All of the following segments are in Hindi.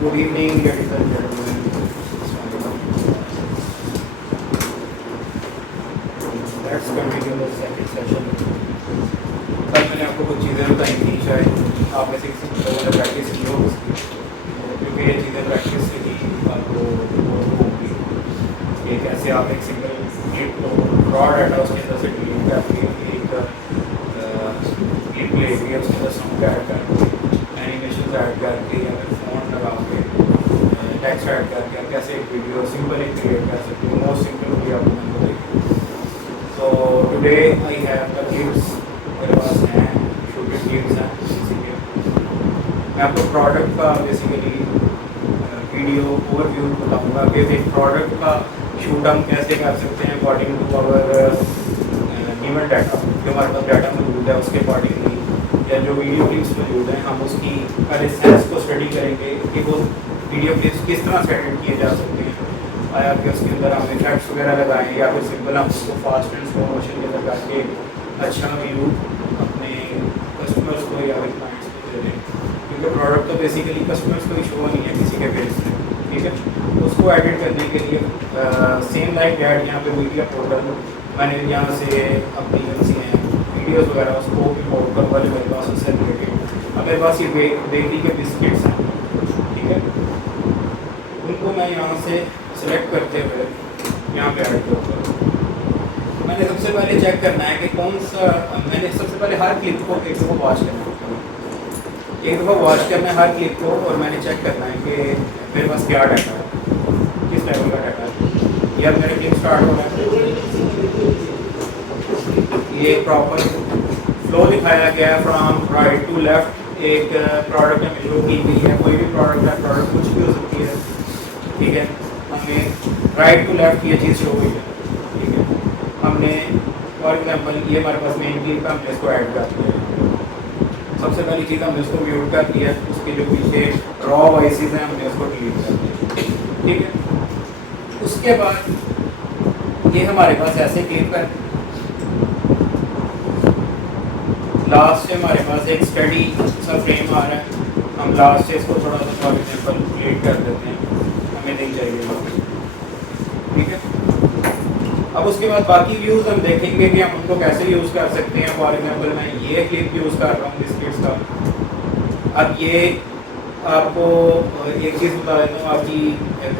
Good evening, ladies and gentlemen. Let's continue the second session. कल मैंने आपको कुछ चीज़ें बताई थी, शायद आप में से किसी लोगों ने प्रैक्टिस की हो उसकी, क्योंकि ये चीज़ें प्रैक्टिस से ही आपको वो होगी कि कैसे आप एक सिंगल क्लिप को रॉ डाटा उसके अंदर से डिलीट करके एक क्लिप लेके उसके अंदर साउंड ऐड करके एनिमेशन ऐड करके या फिर फ़ोन लगा के टेक्स्ट ऐड करके आप कैसे एक वीडियो सिंपल एक क्रिएट कर सकते हो। मोस्ट सिंपल वी आपको मैं बताइए। So today I have the clips, मेरे पास हैं शूटेड क्लिप्स हैं। बेसिकली मैं आपको प्रोडक्ट का बेसिकली वीडियो ओवरव्यू बताऊंगा कि एक प्रोडक्ट का शूट हम कैसे कर सकते हैं according to our given data. जो हमारे पास डाटा मौजूद है उसके अकॉर्डिंगली या जो वीडियो क्लिप्स मौजूद हैं हम उसकी पहले सेंस को स्टडी करेंगे कि वो वीडियो क्लिप्स किस तरह से एडिट किए जा सकते हैं। आया कि उसके अंदर हम इफेक्ट्स वगैरह लगाएं या फिर सिंपल हम उसको फास्ट एंड स्लो मोशन के अंदर करके अच्छा व्यू अपने कस्टमर्स को या फिर क्लाइंट्स को दे दें, क्योंकि प्रोडक्ट तो बेसिकली कस्टमर्स को ही शो नहीं है किसी के पेज से। ठीक है, उसको एडिट करने के लिए सेम लाइक डैट यहाँ पे मीडिया पोर्टल मैंने यहाँ से अपनी सी हैं वीडियोज़ वगैरह उसको इम्पोर्ट करूँगा जो मेरे पास उससे रिलेटेड। अब मेरे पास ये बेकरी के बिस्किट्स हैं, ठीक है, उनको मैं यहाँ से सिलेक्ट करते हुए यहाँ पे ऐड करूँगा। मैंने सबसे पहले चेक करना है कि कौन सा, मैंने सबसे पहले हर क्लिप को एक दफ़ा वॉच करना है, एक दफ़ा वॉच करना है हर क्लिप को, और मैंने चेक करना है कि मेरे पास क्या डाटा है, किस लेवल का डाटा है। या मेरा क्लिप स्टार्ट हो रहा है, ये प्रॉपर फ्लो दिखाया गया है फ्रॉम राइट टू लेफ्ट। एक प्रोडक्ट में शो की गई है, कोई भी प्रोडक्ट कुछ भी हो सकती है। ठीक है, हमें राइट टू लेफ्ट ये चीज़ शो हुई है। ठीक है, हमने फॉर एग्जांपल ये हमारे पास मेन क्लिप है, हमने इसको ऐड कर दिया है। सबसे पहली चीज़ हमने इसको म्यूट कर दिया है, उसके जो पीछे रॉ वॉइसेस हैं हमने उसको डिलीट कर दिया। ठीक है, उसके बाद ये हमारे पास ऐसे क्लिप है, लास्ट से हमारे पास एक स्टडी सा फ्रेम आ रहा है। हम लास्ट से इसको थोड़ा सा फॉर एग्जांपल क्रिएट कर देते हैं, हमें नहीं चाहिए। ठीक है, अब उसके बाद बाकी व्यूज़ हम देखेंगे कि हम उनको कैसे यूज़ कर सकते हैं। फॉर एग्जांपल मैं ये क्लिप यूज़ कर रहा हूँ बिस्किट्स का। अब ये आपको एक चीज़ बता देता हूँ, आपकी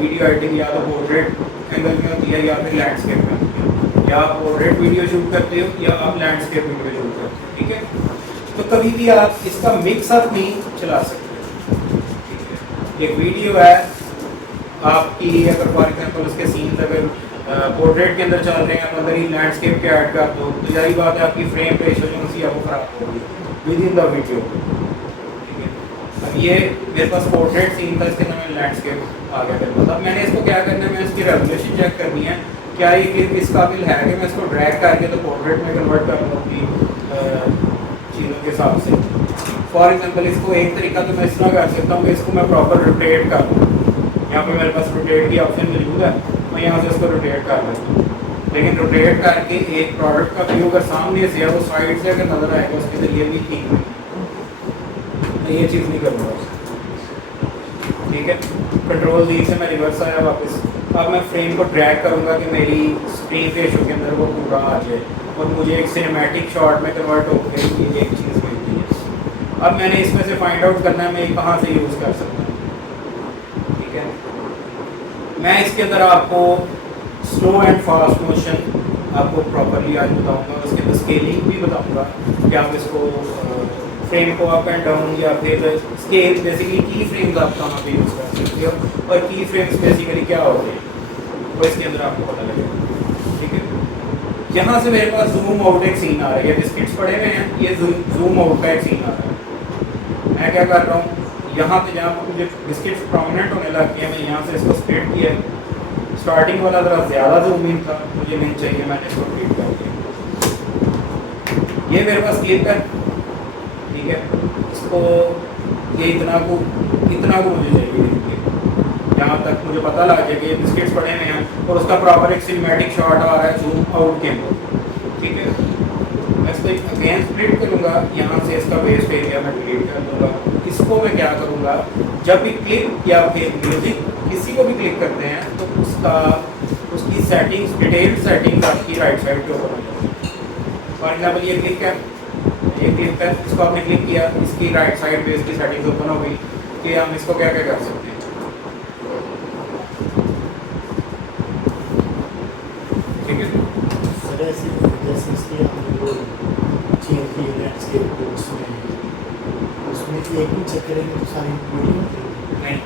वीडियो एडिटिंग या तो पोर्ट्रेट एंगल में होती है या फिर लैंडस्केप में होती है, या आप पोर्ट्रेट वीडियो शूट करते हो या आप लैंडस्केप वीडियो शूट करते हो। ठीक है, तो कभी भी आप इसका मिक्स अप नहीं चला सकते। ठीक है, एक वीडियो है आपकी, अगर फॉर एग्जांपल उसके सीन्स अगर पोर्ट्रेट के अंदर चल रहे हैं, अगर ही लैंडस्केप के ऐड कर दो तो यही बात है आपकी फ्रेम रेशो जो सी है वो ख़राब होगी विद इन द वीडियो। ठीक है, अब ये मेरे पास पोर्ट्रेट सीन था, इसके अंदर लैंडस्केप आ गया मेरे पास। अब मैंने इसको क्या करना है, मैं इसकी रेजोल्यूशन चेक करनी है, क्या ये क्लिप इस काबिल है कि मैं इसको ड्रैग करके तो पोर्ट्रेट में कन्वर्ट कर लूँ अपनी चीज़ों के हिसाब से। फॉर एग्जांपल इसको एक तरीका तो मैं इस तरह कर सकता हूँ कि इसको मैं प्रॉपर रोटेट कर लूँ। यहाँ पे मेरे पास रोटेट की ऑप्शन मौजूद है, मैं यहाँ से इसको रोटेट कर लेता हूँ। लेकिन रोटेट करके एक प्रोडक्ट का व्यू अगर सामने से है वो साइड से अगर नज़र आएगा उसके अंदर ये भी ठीक नहीं, मैं ये चीज़ नहीं करूँगा। ठीक है, कंट्रोल डी से मैं रिवर्स आया वापस। अब मैं फ्रेम को ड्रैग करूँगा कि मेरी स्क्रीन रेशो के अंदर वो पूरा आ जाए और मुझे एक सिनेमैटिक शॉट में कन्वर्ट होकर ये एक चीज़ मिलती है। अब मैंने इसमें से फाइंड आउट करना है मैं कहाँ से यूज़ कर सकता हूँ। ठीक है, मैं इसके अंदर आपको स्लो एंड फास्ट मोशन आपको प्रॉपरली आज बताऊँगा, उसके अंदर स्केलिंग भी बताऊँगा कि आप इसको फ्रेम को अप एंड डाउन या फिर स्केल बेसिकली की फ्रेम्स आप कहाँ पे यूज़ कर सकते हो, और की फ्रेम्स बेसिकली क्या होते हैं वो इसके अंदर आपको पता लगेगा। ठीक है, यहाँ से मेरे पास जूम आउट एक सीन आ रहा है, ये बिस्किट्स पड़े हुए हैं, ये जूम आउट का एक सीन आ रहा है। मैं क्या कर रहा हूँ, यहाँ पे जहाँ पर मुझे बिस्किट्स प्रोमिनेंट होने लग गए, मैं यहाँ से इसको स्प्लिट किया। स्टार्टिंग वाला ज़रा ज़्यादा जूम इन था, मुझे नहीं चाहिए, मैंने इसको क्लिक कर दिया। ये मेरे पास क्लिप है। ठीक है, इसको ये इतना को मुझे चाहिए, यहाँ तक मुझे पता लग जाए कि ये बिस्किट्स पड़े हुए हैं और उसका प्रॉपर एक सिनेमैटिक शॉट आ रहा है जूम आउट के अंदर। ठीक है, मैं इसको अगेन स्प्लिट करूँगा, यहाँ से इसका वेस्ट एरिया मैं डिलीट कर दूँगा। इसको मैं क्या करूँगा, जब भी क्लिक या फिर म्यूजिक किसी को भी क्लिक करते हैं तो उसकी सेटिंग्स, डिटेल्ड सेटिंग्स आपकी राइट साइड के ऊपर हो जाती है। फॉर एग्जाम्पल ये क्लिक है, इसको आपने क्लिक किया, इसकी राइट साइड पे इसकी सेटिंग्स ओपन हो गई कि हम इसको क्या क्या कर सकते हैं। ठीक है सर, ऐसे जैसे इसके हमने वो चेंज किए लैंडस्केप को, उसमें एक ही चेक करेंगे तो सारी वीडियो नहीं,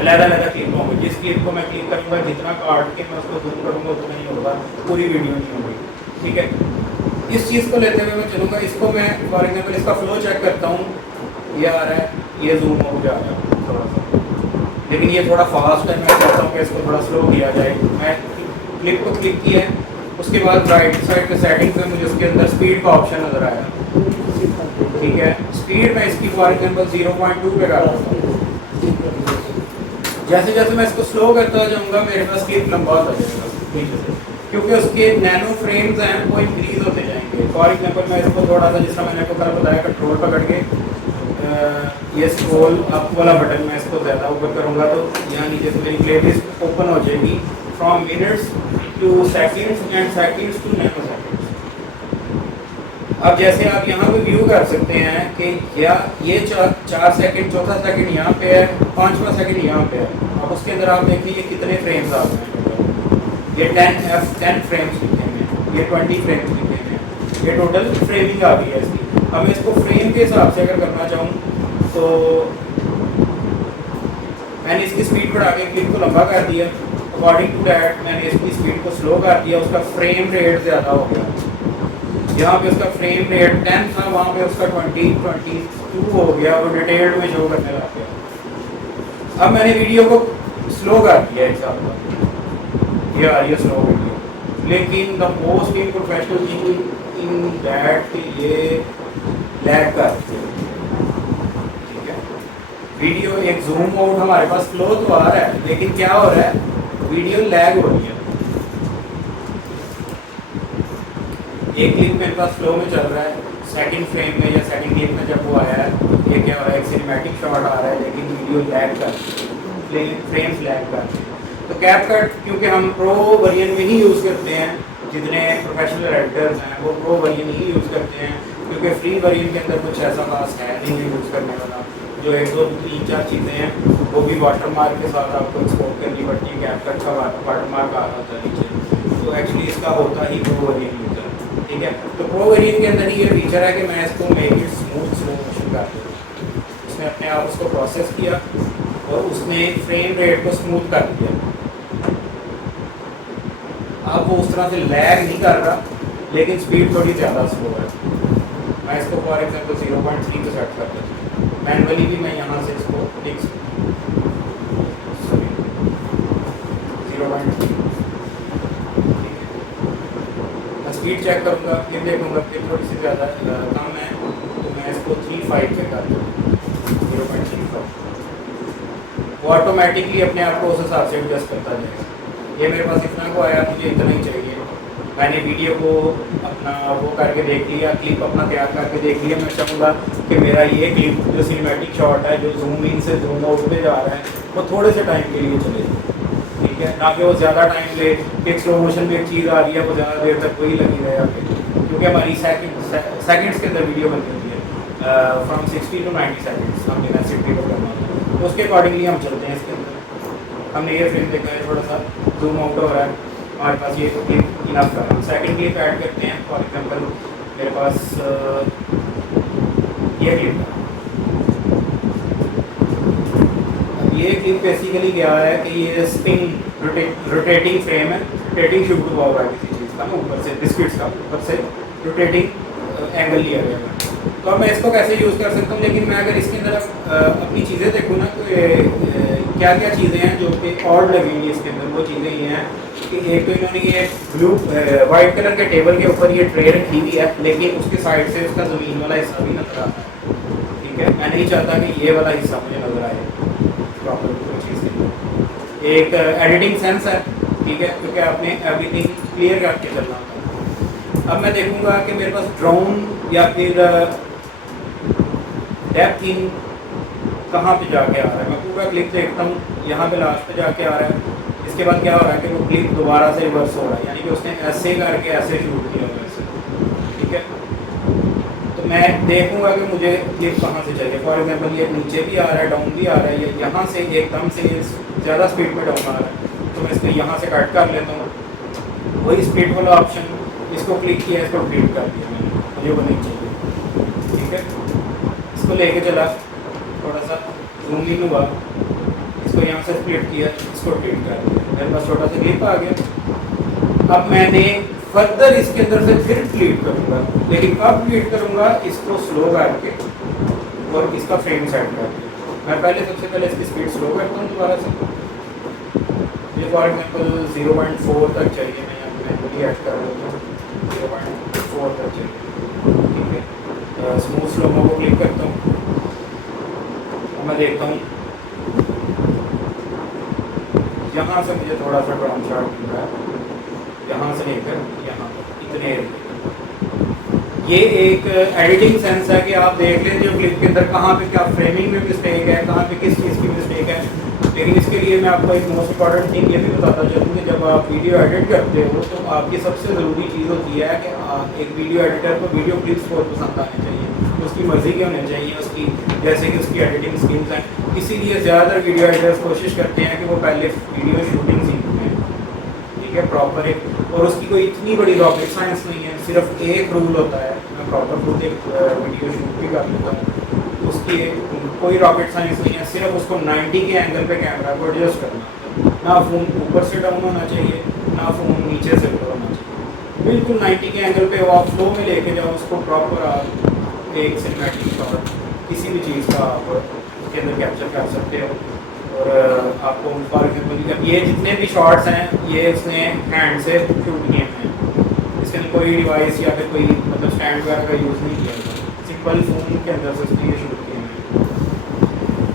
अलग अलग क्लिप होंगे। जिस क्लिप को मैं क्लिक करूँगा, जितना काट के मैं उसको जूम करूँगा उतना ही होगा, पूरी वीडियो नहीं होगी। ठीक है, इस चीज़ को लेते हुए मैं चलूँगा। इसको मैं फॉर एग्जाम्पल इसका फ्लो चेक करता हूँ, ये आ रहा है, ये जूम हो जा रहा है थोड़ा सा, लेकिन ये थोड़ा फास्ट है। मैं चाहता हूँ कि इसको थोड़ा स्लो किया जाए। मैं क्लिप को क्लिक किया है, उसके बाद राइट साइड के सेटिंग्स में मुझे उसके अंदर स्पीड का ऑप्शन नज़र आया। ठीक है, स्पीड मैं इसकी फॉर एग्जाम्पल 0.2 पे कर रहा हूँ। जैसे जैसे मैं इसको स्लो करता जाऊँगा, मेरे पास क्लिप लंबा होता जाएगा नीचे से, क्योंकि उसके नैनो फ्रेम्स हैं वो इंक्रीज होते जाएंगे। फॉर एग्जांपल मैं इसको थोड़ा सा, जिस तरह मैंने आपको कल बताया, कंट्रोल पकड़ के ये स्क्रॉल अप वाला बटन मैं इसको ज़्यादा ऊपर करूँगा तो यहाँ नीचे से मेरी प्लेलिस्ट ओपन हो जाएगी, from minutes to seconds and seconds to nanoseconds. अब जैसे आप यहाँ पे व्यू कर सकते हैं कि या ये 4 सेकंड, चौथा सेकंड यहाँ पे है, 5वां सेकंड यहाँ पे है। अब उसके अंदर आप देखिए ये कितने फ्रेम्स आ रहे हैं। ये 10 फ्रेम्स लिखे हैं, ये 20 फ्रेम्स लिखे हैं, ये टोटल फ्रेमिंग आ गई है इसकी। अब मैं इसको फ्रेम के हिसाब से अगर करना चाहूँ तो मैंने इसकी स्पीड बढ़ा के क्लिप को लंबा कर दिया। अकॉर्डिंग टू डैट मैंने इसकी स्पीड को स्लो कर दिया, उसका फ्रेम रेट ज़्यादा हो गया। यहाँ पे उसका फ्रेम रेट 10 था, वहाँ पे उसका 22 हो गया और डिटेल्ड में शो करने लग गया। अब मैंने वीडियो को स्लो कर दिया एक साथ, ये आ रही है स्लो वीडियो, लेकिन the most professional thing in that ये लैग कर। ठीक है, वीडियो एक जूम आउट हमारे पास फ्लो तो आ रहा है, लेकिन क्या हो रहा है, वीडियो लैग हो रही है। एक क्लिप मेरे पास फ्लो में चल रहा है, सेकंड फ्रेम में या सेकंड क्लिप में जब वो आया है, ये क्या हो रहा है, एक सिनेमैटिक शॉट आ रहा है, लेकिन वीडियो लैग कर, फ्रेम्स लैग कर। तो कैपकट क्योंकि हम प्रो वर्जन में ही यूज़ करते हैं, जितने प्रोफेशनल एडिटर्स हैं वो प्रो वर्जन ही यूज़ करते हैं, क्योंकि फ्री वर्जन के अंदर कुछ ऐसा खास है नहीं यूज़ करने वाला। जो 1 2 3 4 चीज़ें हैं वो भी वाटरमार्क के साथ आपको एक्सपोर्ट करनी पड़ती है। कैपकट का वाटरमार्क आ रहा होता है नीचे, तो एक्चुअली इसका होता ही प्रो वर्जन यूज़र। ठीक है, तो प्रो वेरिएंट के अंदर ही ये फीचर है कि मैं इसको make it smooth slow motion कर दूँ। उसने अपने आप उसको प्रोसेस किया और उसने फ्रेम रेट को स्मूथ कर दिया। अब वो उस तरह से लैग नहीं कर रहा, लेकिन स्पीड थोड़ी ज़्यादा स्लो है। मैं इसको फॉर एग्जाम्पल 0.3 पे सेट कर देता हूँ। मैनुअली भी मैं यहाँ से इसको 0.3 स्पीड चेक करूँगा, फिर देखूँगा कि थोड़ी सी ज़्यादा कम है तो मैं इसको 3.5 पे कर दूँ, 0.35। वो ऑटोमेटिकली अपने आप को उस हिसाब से एडजस्ट करता जाएगा। ये मेरे पास इतना को आया, मुझे इतना ही चाहिए। मैंने वीडियो को अपना वो करके देख लिया, क्लिप अपना तैयार करके देख लिया। मैं चाहूँगा कि मेरा ये क्लिप जो सिनेमैटिक शॉट है, जो जूम इन से जूम आउट पे जा रहा है, वो थोड़े से टाइम के लिए चले। ठीक है, ना कि वो ज़्यादा टाइम ले कि एक स्लो मोशन में एक चीज़ आ रही है वो ज़्यादा देर तक वही लगी रहे आगे, क्योंकि हमारी सेकंड्स के अंदर वीडियो बन जाती है, फ्रॉम 60 to 90 सेकंड्स हम बिना सिटी को करना है, तो उसके अकॉर्डिंगली हम चलते हैं। इसके अंदर हमने ये फ्रेम देखा है, थोड़ा सा जूम आउट हो रहा है, हमारे पास ये क्लिप इनफ है। हम सेकेंड क्लिप ऐड करते हैं। फॉर एग्जाम्पल मेरे पास ये क्लिप है। ये क्लिप बेसिकली क्या है कि ये स्पिन रोटेटिंग फ्रेम है, रोटेटिंग शूट हुआ हुआ है किसी चीज़ का ना, ऊपर से बिस्किट्स का ऊपर से रोटेटिंग एंगल लिया गया है। तो अब मैं इसको कैसे यूज़ कर सकता हूँ, लेकिन मैं अगर इसके अंदर अपनी चीज़ें देखूँ ना तो क्या क्या चीज़ें हैं जो कि और लगेंगी इसके अंदर, वो चीज़ें ये हैं कि एक तो इन्होंने ये ब्लू वाइट कलर के टेबल के ऊपर ये ट्रे रखी हुई है, लेकिन उसके साइड से उसका ज़मीन वाला हिस्सा भी नजर आता है। ठीक है, मैं नहीं चाहता कि ये वाला हिस्सा मुझे नजर आए प्रॉपर कोई चीज़ के। एक एडिटिंग सेंस है, ठीक है, क्योंकि आपने एवरीथिंग क्लियर करके चलना होता है। अब मैं देखूंगा कि मेरे पास ड्रोन या फिर डेप्थ इन कहाँ पे जाके आ रहा है। मैं पूरा क्लिप देखता हूँ, यहाँ पे लास्ट पे जाके आ रहा है। इसके बाद क्या हो रहा है कि वो क्लिप दोबारा से रिवर्स हो रहा है, यानी कि उसने ऐसे करके ऐसे शूट किया हुआ है। ठीक है, तो मैं देखूंगा कि मुझे क्लिप कहाँ से चाहिए। फॉर एग्जांपल ये नीचे भी आ रहा है, डाउन भी आ रहा है, ये यहाँ से एकदम से ज़्यादा स्पीड में डाउन आ रहा है, तो मैं इसको यहाँ से कट कर लेता हूँ। वही स्पीड वाला ऑप्शन, इसको क्लिक किया, इसको डिलीट कर दिया मैंने, मुझे वो नहीं चाहिए। ठीक है, इसको लेके चला, थोड़ा सा जूम इन हुआ, इसको यहाँ से स्प्लिट किया, इसको डिलीट कर दिया, मेरे पास छोटा सा क्लिप आ गया। अब मैंने फर्दर इसके अंदर से फिर डिलीट करूँगा, लेकिन कब डिलीट करूँगा, इसको स्लो करके और इसका फ्रेम सेट करके। मैं पहले सबसे पहले इसकी स्पीड स्लो करता हूँ दोबारा से। ये फॉर एग्जाम्पल 0.4 तक चाहिए, मैं यहाँ पे मैनुअली ऐड कर देता हूँ, 0.4 तक चाहिए। ठीक है, स्मूथ स्लोमो को क्लिक करता हूँ, मैं देखता हूँ यहाँ से मुझे थोड़ा सा डाउन शॉट मिल रहा है, यहाँ से लेकर यहाँ इतने। ये एक एडिटिंग सेंस है कि आप देख लें जो क्लिप के अंदर कहाँ पे क्या फ्रेमिंग में मिस्टेक है, कहाँ पे किस चीज़ की मिस्टेक है। लेकिन इसके लिए मैं आपको एक मोस्ट इंपॉर्टेंट थिंग ये भी बताता चलूँ कि जब आप वीडियो एडिट करते हो तो आपकी सबसे ज़रूरी चीज़ होती है कि एक वीडियो एडिटर को वीडियो क्लिप्स बहुत पसंद आने चाहिए, उसकी मर्जी के होने चाहिए, उसकी जैसे कि उसकी एडिटिंग स्किल्स हैं। इसीलिए ज़्यादातर वीडियो एडिटर्स कोशिश करते हैं कि वो पहले वीडियो शूटिंग सीखते हैं। ठीक है, प्रॉपर एक, और उसकी कोई इतनी बड़ी रॉकेट साइंस नहीं है, सिर्फ एक रूल होता है। मैं प्रॉपर खुद एक वीडियो शूट भी कर लेता हूँ, उसकी कोई रॉकेट साइंस नहीं है, सिर्फ उसको 90 के एंगल पे कैमरा को एडजस्ट करना। ना फ़ोन ऊपर से डाउन होना चाहिए, ना फ़ोन नीचे से ऊपर होना चाहिए, बिल्कुल 90 के एंगल पे आप फ्लो में लेके जाओ उसको। प्रॉपर आप एक सिनेमैटिक शॉट किसी भी चीज़ का आप उसके अंदर कैप्चर कर सकते हो। और आपको फॉर एग्जाम्पल ये जितने भी शॉट्स हैं ये उसने हैंड से शूट किए हैं, इसके अंदर कोई डिवाइस या फिर कोई मतलब स्टैंड वगैरह का यूज़ नहीं किया था, सिंपल फ़ोन के अंदर से उसने ये शूट किए हैं।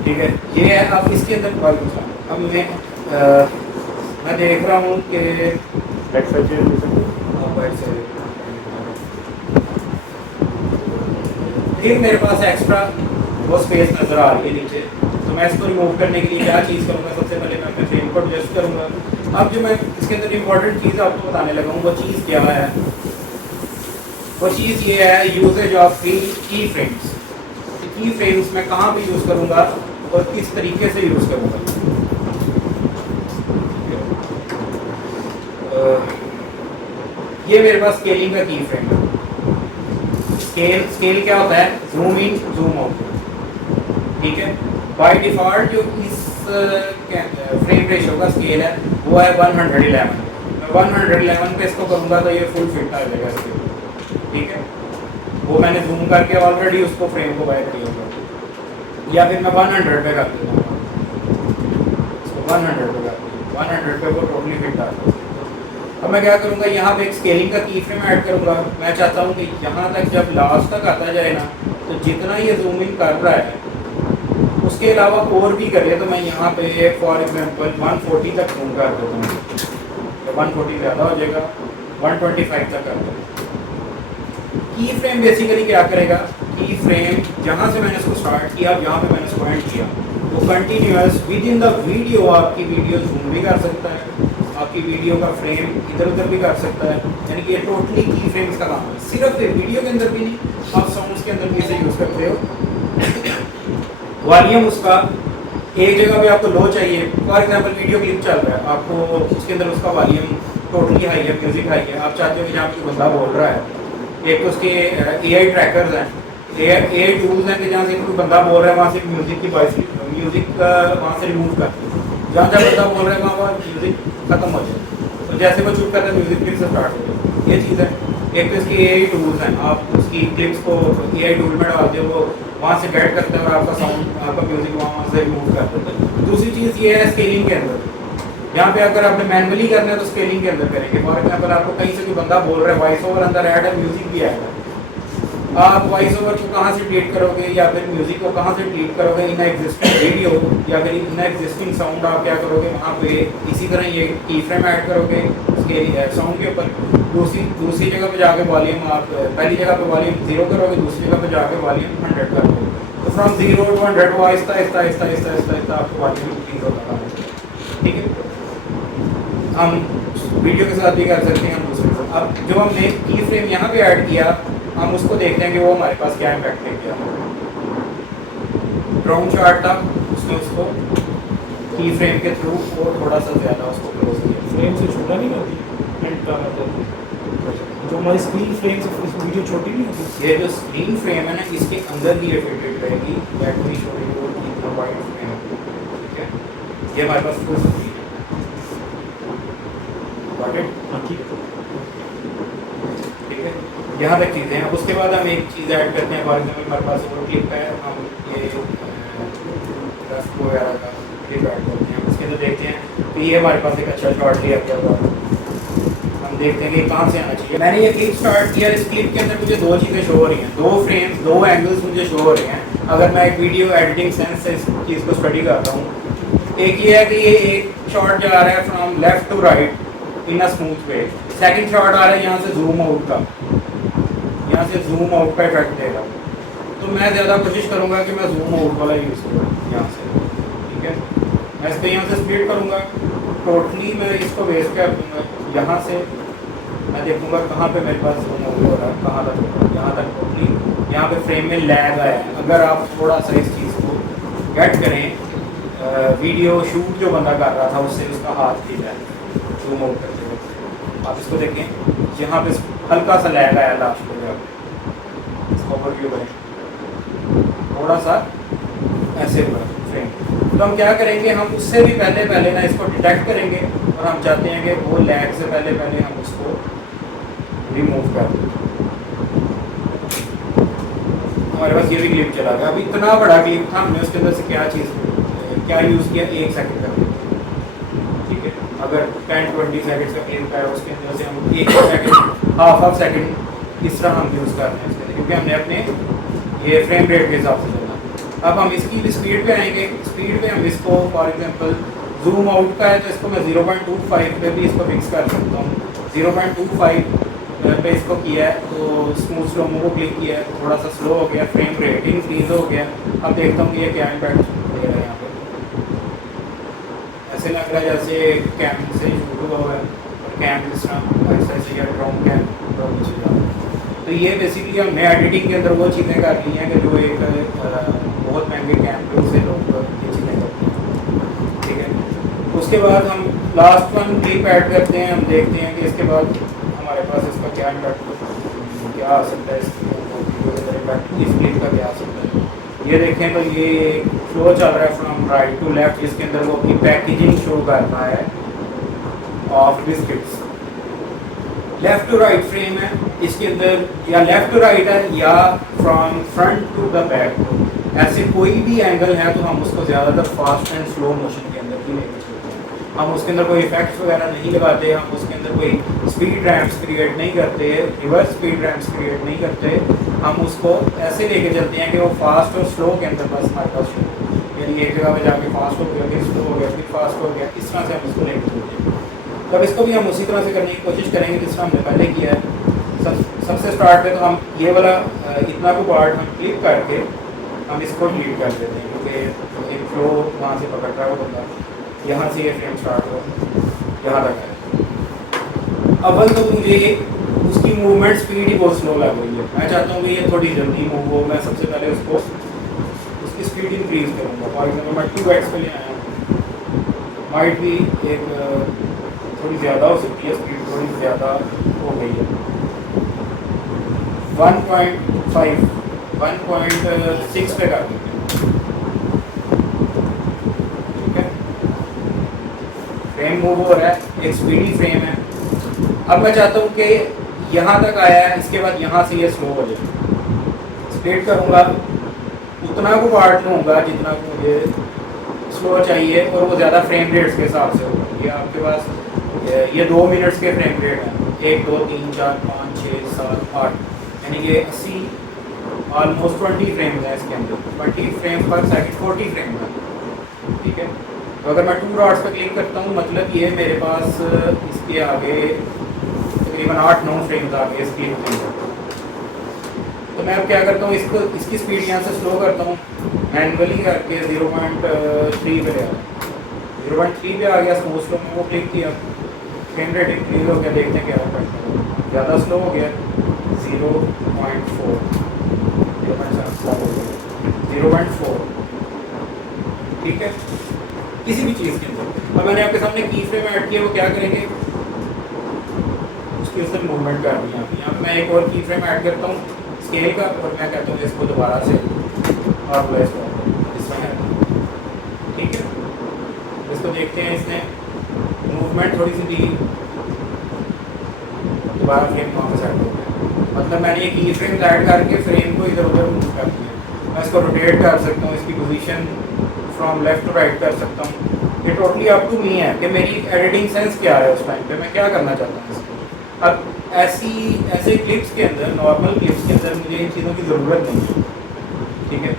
ठीक है, ये है। अब इसके अंदर अब मैं देख रहा हूँ कि फिर मेरे पास एक्स्ट्रा वो स्पेस नज़र आ रही है नीचे, तो मैं इसको रिमूव करने के लिए क्या चीज़ करूँगा, सबसे पहले मैं अपने फ्रेम को एडजस्ट करूँगा। अब जो मैं इसके अंदर इम्पोर्टेंट चीज़ आपको बताने लगा हूँ वो चीज़ क्या है, वो चीज़ ये है यूजेज ऑफ की फ्रेम्स। की फ्रेम्स मैं कहाँ पे यूज़ करूँगा और किस तरीके से यूज़ करूँगा। ये मेरे पास स्केलिंग का की फ्रेम है। स्केल क्या होता है, जूम इन जूम आउट। ठीक है, बाय डिफ़ॉल्ट जो इस फ्रेम रेशो का स्केल है वो है 111। मैं 111 पे इसको करूँगा तो ये फुल फिट आ जाएगा स्केल। ठीक है, वो मैंने जूम करके ऑलरेडी उसको फ्रेम को बाय किया होगा। या फिर मैं 100 पे कर देता हूँ, 100 पे कर दूँ, 100 पे वो टोटली फिट आ जाएगा। अब मैं क्या करूँगा, यहाँ पे एक स्केलिंग का की फ्रेम ऐड करूँगा। मैं चाहता हूँ कि यहाँ तक जब लास्ट तक आता जाए ना, तो जितना ये जूम इन कर रहा है उसके अलावा और भी करे, तो मैं यहाँ पे फॉर एग्जांपल 140 तक जूम कर देता हूँ, तो 140 ज़्यादा हो जाएगा, 125 तक कर देता हूँ। की फ्रेम बेसिकली क्या करेगा, की फ्रेम जहाँ से मैंने इसको स्टार्ट किया, जहाँ पे मैंने इसको एंड किया, वो continuous with in the video आपकी वीडियो जूम भी कर सकता है, आपकी वीडियो का फ्रेम इधर उधर भी कर सकता है। यानी कि ये टोटली की फ्रेम्स का काम है। सिर्फ वीडियो के अंदर भी नहीं, आप साउंड्स के अंदर भी इसे यूज़ करते हो। वॉल्यूम उसका एक जगह पे आपको लो चाहिए, फॉर एग्जांपल वीडियो क्लिप चल रहा है, आपको उसके अंदर उसका वॉल्यूम टोटली हाई है, म्यूजिक हाई है, आप चाहते हो कि जहाँ पे बंदा बोल रहा है, एक तो उसके AI ट्रैकर्स हैं, AI टूल्स हैं कि जहाँ से कोई बंदा बोल रहा है वहाँ से म्यूजिक की वॉइस, म्यूजिक वहाँ से रिमूव करते हैं, जहाँ जहाँ बंदा बोल रहा है वहाँ म्यूजिक खत्म हो जाए, तो जैसे वो चुप करता है म्यूजिक फिर से स्टार्ट हो जाए। ये चीज़ है। एक तो इसके AI टूल्स हैं, आप उसकी क्लिप्स को AI टूल में डालते हो, वो वहाँ से गेट करता है और आपका साउंड, आपका म्यूजिक वहाँ से रिमूव कर देता है। दूसरी चीज़ ये है स्केलिंग के अंदर, यहाँ पे अगर आपने मैनुअली करना है तो स्केलिंग के अंदर करेंगे। फॉर एग्जाम्पल आपको कहीं से कोई बंदा बोल रहा है, वॉइस ओवर अंदर ऐड है, म्यूजिक भी आएगा, आप वॉइस ओवर को कहाँ से डिलीट करोगे या फिर म्यूजिक को कहाँ से डिलीट करोगे, इन एग्जिस्टिंग वीडियो या फिर इन एग्जिस्टिंग साउंड आप क्या करोगे वहाँ पे इसी तरह ये की फ्रेम ऐड करोगे उसके साउंड के ऊपर। दूसरी जगह पे जाके वॉल्यूम आप पहली जगह पे वॉल्यूम 0 करोगे, दूसरी जगह पे जाके वॉल्यूम 100 करोगे। तो फ्रॉम 0 to 100 वो आहिस्ता आहिस्ता आहिस्ता आहिस्ता आहिस्ता आहिस्ता आपको वॉल्यूम इंक्रीज होता है। ठीक है, हम वीडियो के साथ भी कर सकते हैं। हम दूसरे से अब जो हमने की फ्रेम यहाँ पे ऐड किया, हम उसको देखते हैं कि वो हमारे पास क्या इम्पैक्ट लेके आया। ड्रोन शॉट था, उसने उसको की फ्रेम के थ्रू और थोड़ा सा ज़्यादा उसको क्लोज किया। फ्रेम से छोटा नहीं होती प्रिंट का मतलब जो हमारी स्क्रीन फ्रेम से वीडियो छोटी नहीं होती। ये जो स्क्रीन फ्रेम है ना, इसके अंदर ही फिटेड रहेगी। दैट वी शो यू इतना वाइड फ्रेम। ठीक है, ये हमारे पास फुल स्क्रीन है। Got it? हाँ ठीक है। ठीक है, यहाँ तक चीज़ें हैं। अब उसके बाद हम एक चीज़ ऐड करते हैं। फॉर एग्जाम्पल हमारे पास वो क्लिप है, हम ये रस्ट वगैरह का क्लिप ऐड करते हैं। उसके अंदर देखते हैं तो ये हमारे पास एक अच्छा शॉट लिया गया हुआ। हम देखते हैं कि कहाँ से आना चाहिए। मैंने ये क्लिप स्टार्ट किया, इस क्लिप के अंदर मुझे दो चीज़ें शो हो रही हैं, दो फ्रेम्स, दो एंगल्स मुझे शो हो रहे हैं। अगर मैं एक वीडियो एडिटिंग सेंस से इस चीज़ को स्टडी करता हूँ, एक ये है कि ये एक शॉट जा रहा है from left to right in a smooth way. Second shot आ रहा है यहाँ से जूम आउट का, यहाँ से जूम आउट का इफेक्ट देगा। तो मैं ज़्यादा कोशिश करूँगा कि मैं जूम आउट वाला यूज़ करूँ यहाँ से। ठीक है, मैं इसको यहाँ से स्प्लिट करूँगा, टोटली मैं इसको वेस्ट कर दूँगा। यहाँ से मैं देखूँगा कहाँ पे मेरे पास जूम आउट हो रहा है, कहाँ तक हो रहा है, यहाँ तक टोटली। यहाँ पे फ्रेम में लैग आया है। अगर आप थोड़ा सा इस चीज़ को गेट करें, वीडियो शूट जो बंदा कर रहा था उससे उसका हाथ ठीक है जूम आउट करते वक्त, आप इसको देखें यहाँ पे हल्का सा लैग आया लास्ट में। जब इसको ओवरव्यू करें थोड़ा सा ऐसे हुआ फ्रेम, तो हम क्या करेंगे, हम उससे भी पहले ना इसको डिटेक्ट करेंगे और हम चाहते हैं कि वो लैग से पहले हम उसको रिमूव कर दें। हमारे पास ये भी क्लिप चला गया। अब इतना बड़ा क्लिप था, हमने उसके अंदर से क्या यूज़ किया, 1 सेकंड का क्लिप। ठीक है, अगर 10-20 सेकंड्स का क्लिप है उसके अंदर से हम 1 सेकंड, हाफ सेकंड इस तरह हम यूज़ करते हैं उसके अंदर, क्योंकि हमने अपने ये फ्रेम रेट के हिसाब से चलना। अब हम इसकी भी स्पीड पे आएंगे। स्पीड पे हम इसको फॉर एग्जांपल जूम आउट का है तो इसको मैं 0.25 पे भी इसको फिक्स कर सकता हूँ। 0.25 पे इसको किया है तो स्मूथ स्लोमो को क्लिक किया है, थोड़ा सा स्लो हो गया, फ्रेम रेट इंक्रीज हो गया। अब देखता हूँ कि ये क्या इम्पैक्ट दे रहा है यहाँ पे। ऐसे लग रहा है जैसे कैम से शुरू हुआ है और कैम जिस तरह ऐसे या ड्रोन कैम नीचे जा रहा है। तो ये बेसिकली हमने एडिटिंग के अंदर वो चीज़ें कर ली हैं कि जो एक बहुत महंगे कैम से लोग ये चीज़ें करते हैं। ठीक है, उसके बाद हम लास्ट वन क्लिप ऐड करते हैं। हम देखते हैं कि इसके बाद हमारे पास इसका क्या इम्पैक्ट क्या आ सकता है, इस क्लिप का क्या आ सकता है। ये देखें तो ये फ्लो चल रहा है फ्रॉम राइट टू लेफ्ट, जिसके अंदर वो अपनी पैकेजिंग शो कर रहा है of biscuits. Left to right frame है इसके अंदर, या लेफ्ट टू राइट है या from front to the back. ऐसे कोई भी एंगल है तो हम उसको ज़्यादातर फास्ट एंड स्लो मोशन के अंदर ही लेकर चलते हैं। हम उसके अंदर कोई इफेक्ट्स वगैरह नहीं लगाते, हम उसके अंदर कोई स्पीड रैम्प्स क्रिएट नहीं करते, रिवर्स स्पीड रैम्प्स क्रिएट नहीं करते। हम उसको ऐसे लेके चलते हैं कि वो फास्ट और स्लो के अंदर बस हमारे पास शुरू, यानी एक जगह पे जाके फास्ट हो गया, फिर स्लो हो गया, फिर फास्ट हो गया, इस तरह से हम उसको लेके चलते हैं। तब इसको भी हम उसी तरह से करने की कोशिश करेंगे जिस तरह हमने पहले किया है। सबसे स्टार्ट में तो हम ये वाला इतना को पार्ट हम क्लिक करके हम इसको डिलीट कर देते हैं, क्योंकि एक फ्लो वहाँ से पकड़ रहा है वो बंदा, यहाँ से ये फ्रेम स्टार्ट हो यहाँ तक है। अव्वल तो मुझे उसकी मूवमेंट स्पीड ही बहुत स्लो लग रही है। मैं चाहता हूँ कि ये थोड़ी जल्दी मूव हो। मैं सबसे पहले उसको उसकी स्पीड इंक्रीज करूँगा। फॉर एग्जाम्पल मैं 2x पे ले आया हूँ, माइट भी एक थोड़ी ज़्यादा हो सकती है, स्पीड थोड़ी ज़्यादा हो गई है। 1.5 1.6 पे कर देते हैं। ठीक है, फ्रेम मूव हो रहा है, एक स्पीडी फ्रेम है। अब मैं चाहता हूँ कि यहाँ तक आया है, इसके बाद यहाँ से ये स्लो हो जाए। स्प्लिट करूँगा, उतना को पार्ट लूँगा जितना को मुझे स्लो चाहिए और वो ज़्यादा फ्रेम रेट्स के हिसाब से होगा। ये आपके पास ये 2 मिनट्स के फ्रेम रेट हैं, 1 2 3 4 5 6 7 8, यानी कि 80 ऑलमोस्ट 20 फ्रेम्स हैं इसके अंदर, 20 फ्रेम्स पर सेकंड, 40 फ्रेम है, ठीक है। तो अगर मैं 2 डॉट्स पर क्लिक करता हूँ, मतलब ये मेरे पास इसके आगे तकरीबन 8-9 फ्रेम्स आ गए इस क्लिप के अंदर। तो मैं अब क्या करता हूँ, इसको इसकी स्पीड यहाँ से स्लो करता हूँ, मैनुअली करके 0.3 पे ले आता हूँ। 0.3 पे आ गया स्मूथ स्लो में, वो क्लिक किया, फ्रेम रेट इंक्रीज हो गया, देखते हैं क्या होता है। ज़्यादा स्लो हो गया 0.4, 0.4, ठीक है, किसी भी चीज़ के अंदर। अब मैंने आपके सामने की फ्रेम ऐड किया, वो क्या करेंगे, उसकी उसने मूवमेंट कर दी। यहाँ पे मैं एक और की फ्रेम ऐड करता हूँ स्केल का, और मैं कहता हूँ इसको दोबारा से और प्लेस कर इस तरह है, ठीक है। इसको देखते हैं, इसने मूवमेंट थोड़ी सी दी, दोबारा फ्रेम वहाँ पे सेट हो गया। मतलब मैंने एक की फ्रेम ऐड करके फ्रेम को इधर उधर मूव कर दिया। मैं इसको रोटेट कर सकता हूँ, इसकी position from left to right कर सकता हूँ। ये टोटली अप टू मी है कि मेरी एडिटिंग सेंस क्या है उस टाइम पे, मैं क्या करना चाहता हूँ इसको। अब ऐसे क्लिप्स के अंदर, नॉर्मल क्लिप्स के अंदर मुझे इन चीज़ों की ज़रूरत नहीं है, ठीक है।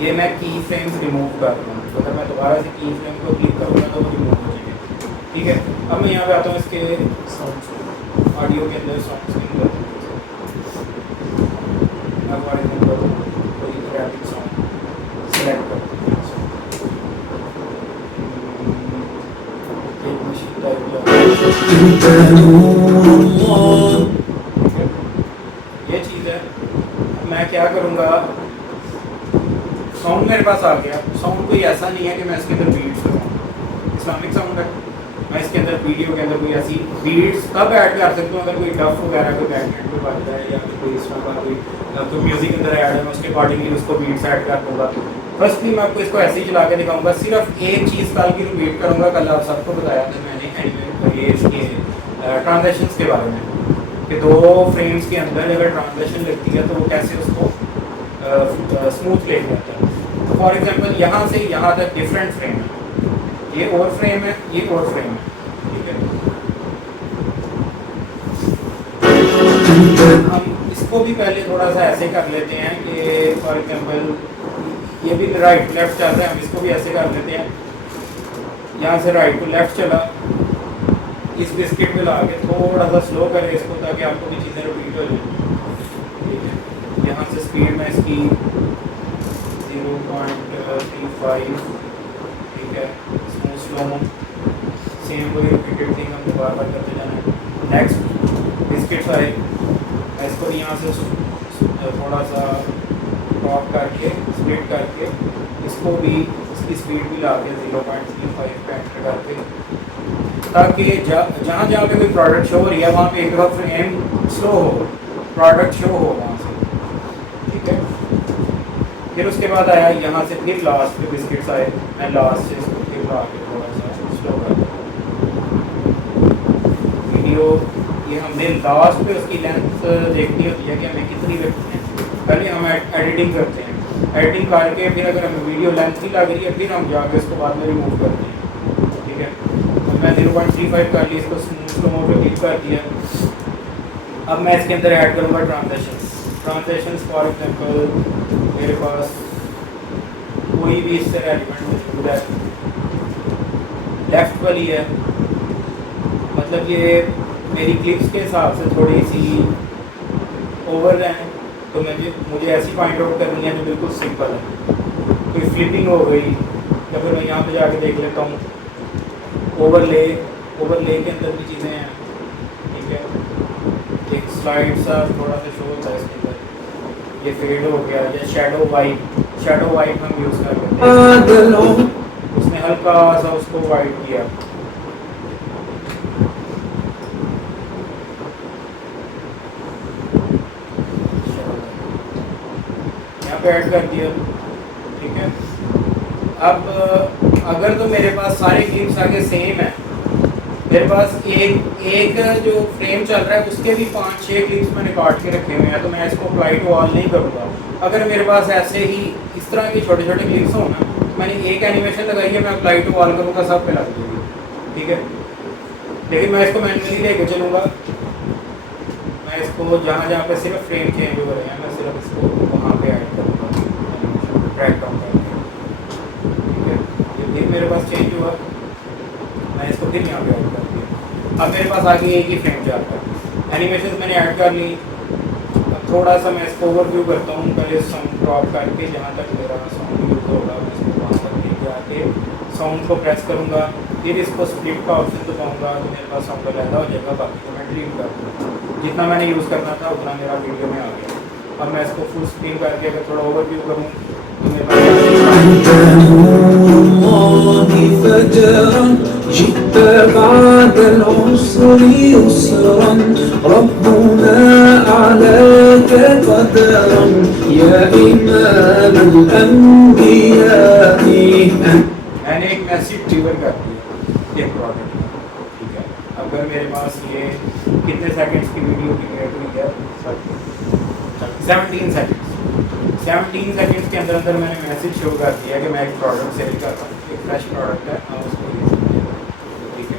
ये मैं की फ्रेम्स रिमूव कर रहा हूँ, तो अगर मैं दोबारा से की फ्रेम को क्लिक करूँगा तो वो रिमूव हो जाएगा, ठीक है। अब मैं यहाँ पे आता हूँ इसके साउंड ऑडियो के अंदर, साउंड के अंदर कोई ग्राफिक साउंड सेलेक्ट करते हैं, एक मशीन टाइप ये चीज़ है। मैं क्या करूँगा, साउंड मेरे पास आ गया। साउंड कोई ऐसा नहीं है कि मैं इसके अंदर बीट्स लगाऊँ, इस्लामिक साउंड है। मैं इसके अंदर वीडियो के अंदर कोई ऐसी बीट्स तब ऐड कर सकता हूँ अगर कोई डफ वगैरह कोई बैकग्राउंड में बज रहा है, या कोई इस तरह का कोई म्यूजिक अंदर ऐड है, मैं उसके अकॉर्डिंगली उसको बीट्स ऐड कर दूँगा। फर्स्टली मैं आपको इसको ऐसे ही चला के दिखाऊंगा। सिर्फ एक चीज़ कल की रिपीट करूँगा, कल आप सबको बताया था मैंने एनिमे ये इसके ट्रांजेक्शन्स के बारे में, कि 2 फ्रेम्स के अंदर अगर ट्रांजेक्शन लगती है तो वो कैसे उसको स्मूथ ले जाता है। तो फॉर एग्जांपल यहाँ से यहाँ तक डिफरेंट फ्रेम है, ये और फ्रेम है, ये और फ्रेम है, ठीक है। हम इसको भी पहले थोड़ा सा ऐसे कर लेते हैं कि फॉर एग्जांपल ये भी राइट लेफ्ट चल रहा है, हम इसको भी ऐसे कर लेते हैं, यहाँ से राइट टू लेफ्ट चला, इस बिस्किट पे ला के थोड़ा सा स्लो करें इसको, ताकि आपको भी चीज़ें रिपीट हो जाए, ठीक है। यहाँ से स्पीड में इसकी 0.35, ठीक है, स्मूथ स्लो में सेम कोई रिपीटेड थिंग हम दोबारा बार करते जाना है। नेक्स्ट बिस्किट्स आए, मैं इसको यहाँ से थोड़ा सा टॉप करके स्प्लिट करके इसको भी, इसकी स्पीड भी ला के 0.35 पे एंटर करके, ताकि जहाँ जहाँ पे कोई प्रोडक्ट शो हो रही है वहाँ पे एक बार फ्रेम स्लो हो, प्रोडक्ट शो हो वहाँ से, ठीक है। फिर उसके बाद आया यहाँ से, फिर लास्ट पे बिस्किट्स आए, मैं लास्ट से इसको फिर ला के थोड़ा सा स्लो कर वीडियो। ये हमने लास्ट पे उसकी लेंथ देखनी होती है कि हमें कितनी रखनी है। पहले हम एडिटिंग करते हैं, एडिटिंग करके फिर अगर हमें वीडियो लेंथ नहीं लग रही है फिर हम जाके उसको बाद में रिमूव करते हैं, ठीक है। तो मैं 0.35 कर ली, इसको स्मूथ स्लो मोड पे क्लिक कर दिया। अब मैं इसके अंदर ऐड करूँगा ट्रांजेक्शंस। फॉर एग्जांपल मेरे पास कोई भी इस तरह एलिमेंट मौजूद है, लेफ्ट वाली है, मतलब ये मेरी क्लिप्स के हिसाब से थोड़ी सी ओवर है, तो मुझे ऐसी फाइंड आउट करनी है जो बिल्कुल सिंपल है। कोई फ्लिपिंग हो गई, या फिर मैं यहाँ पे जाके देख लेता हूँ ओवरले के अंदर भी चीज़ें हैं, ठीक है। एक स्लाइड सा थोड़ा सा शो होता है इसके अंदर, ये फेड हो गया, या शैडो वाइट हम यूज़ कर लेते हैं, उसने हल्का सा उसको वाइट किया, यहाँ पे ऐड कर दिया, ठीक है। अब अगर तो मेरे पास सारे क्लिप्स आगे सेम है, मेरे पास एक जो फ्रेम चल रहा है उसके भी 5-6 क्लिप्स मैंने काट के रखे हुए हैं, तो मैं इसको अप्लाई टू ऑल नहीं करूँगा। अगर मेरे पास ऐसे ही इस तरह के छोटे छोटे क्लिप्स हो ना, मैंने एक एनिमेशन लगाई है, मैं अप्लाई टू ऑल करूँगा सब पे लग जाएगी, ठीक है। लेकिन मैं इसको मैनुअली लेके चलूँगा, मैं इसको जहाँ जहाँ पे सिर्फ फ्रेम चेंज हो रहे हैं मैं सिर्फ इसको वहाँ पे ऐड करूँगा एनिमेशन ड्रैग डाउन करके, ठीक है। जब भी मेरे पास चेंज हुआ मैं इसको फिर यहाँ पे ऐड कर दिया। अब मेरे पास आगे एक ही फ्रेम जाता है, एनिमेशन मैंने ऐड कर ली। अब थोड़ा सा मैं इसको ओवरव्यू करता हूँ, पहले साउंड ड्रॉप करके जहाँ तक मेरा साउंड यूज होगा मैं इसको वहाँ तक लेके आके साउंड को प्रेस करूँगा, फिर इसको स्प्लिट का ऑप्शन दबाऊँगा तो मेरे पास साउंड अलग हो जाएगा, बाकी को मैं डिलीट कर दूँगा। जितना मैंने यूज़ करना था उतना मेरा वीडियो में आ गया। अब मैं इसको फुल स्क्रीन करके अगर थोड़ा ओवरव्यू करूँ तो मेरे मैंने एक मैसेज ट्रिगर कर दिया एक प्रोडक्ट में, ठीक है। अगर मेरे पास ये कितने सेकंड्स की वीडियो क्रिएट हुई है, 17 सेकंड्स, 17 सेकंड्स के अंदर अंदर मैंने मैसेज शो कर दिया कि मैं एक प्रोडक्ट सेल कर रहा हूँ, एक फ्रेश प्रोडक्ट है, आप उसको यूज़ करिए, ठीक है।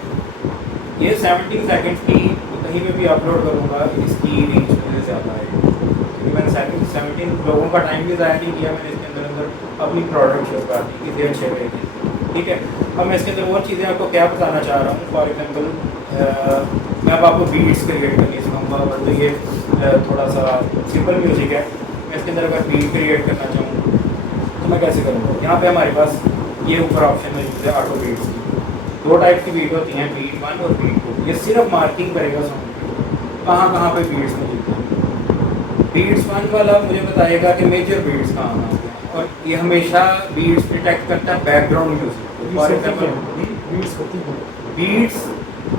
ये 17 सेकंड्स की कहीं पे भी अपलोड करूँगा इसकी रीच मुझे ज़्यादा है, क्योंकि मैंने 17 लोगों का टाइम भी ज़ाया नहीं किया, मैंने इसके अंदर अंदर अपनी प्रोडक्ट शो कर दी कितने अच्छे वे थे, ठीक है। अब मैं इसके अंदर और चीज़ें आपको क्या बताना चाह रहा हूँ, फॉर एग्जाम्पल मैं अब आपको बीट्स क्रिएट करनी सिखाऊंगा, बट तो ये थोड़ा सा सिंपल म्यूज़िक है। मैं इसके अंदर अगर बीट क्रिएट करना चाहूँ तो मैं कैसे करूँगा। यहाँ पे हमारे पास ये ऊपर ऑप्शन मौजूद है ऑटो बीट्स की। दो टाइप की बीट होती हैं, बीट 1 और बीट 2। ये सिर्फ मार्किंग करेगा साउंड कहाँ कहाँ पे बीट्स मौजूद हैं। बीट्स 1 वाला मुझे बताएगा कि मेजर बीट्स कहाँ कहाँ पे हैं, और ये हमेशा बीट्स डिटेक्ट करता है background music. For example beats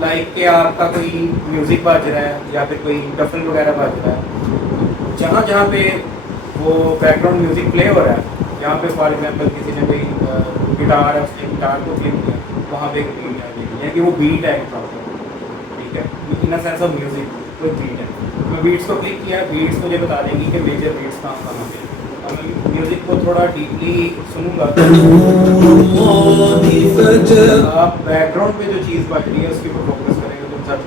like कि आपका कोई म्यूज़िक बज रहा है या फिर कोई डफल वगैरह बज रहा है, जहाँ जहाँ पे वो बैकग्राउंड म्यूज़िक प्ले हो रहा है, जहाँ पे फॉर एग्जांपल किसी ने कोई गिटार है उसने गिटार को क्लिक किया, वहाँ पे एक बीट आ जाएगी, यानी कि वो बीट है एक प्रॉपर, ठीक है, इन अ सेंस ऑफ म्यूज़िक कोई बीट है। मैं बीट्स को क्लिक किया, बीट्स मुझे बता देंगी कि मेजर बीट्स कहाँ कहाँ पे। और मैं म्यूज़िक को थोड़ा डीपली सुनूंगा, आप बैकग्राउंड पे जो चीज़ बज रही है उसके ऊपर फोकस करेंगे तो सर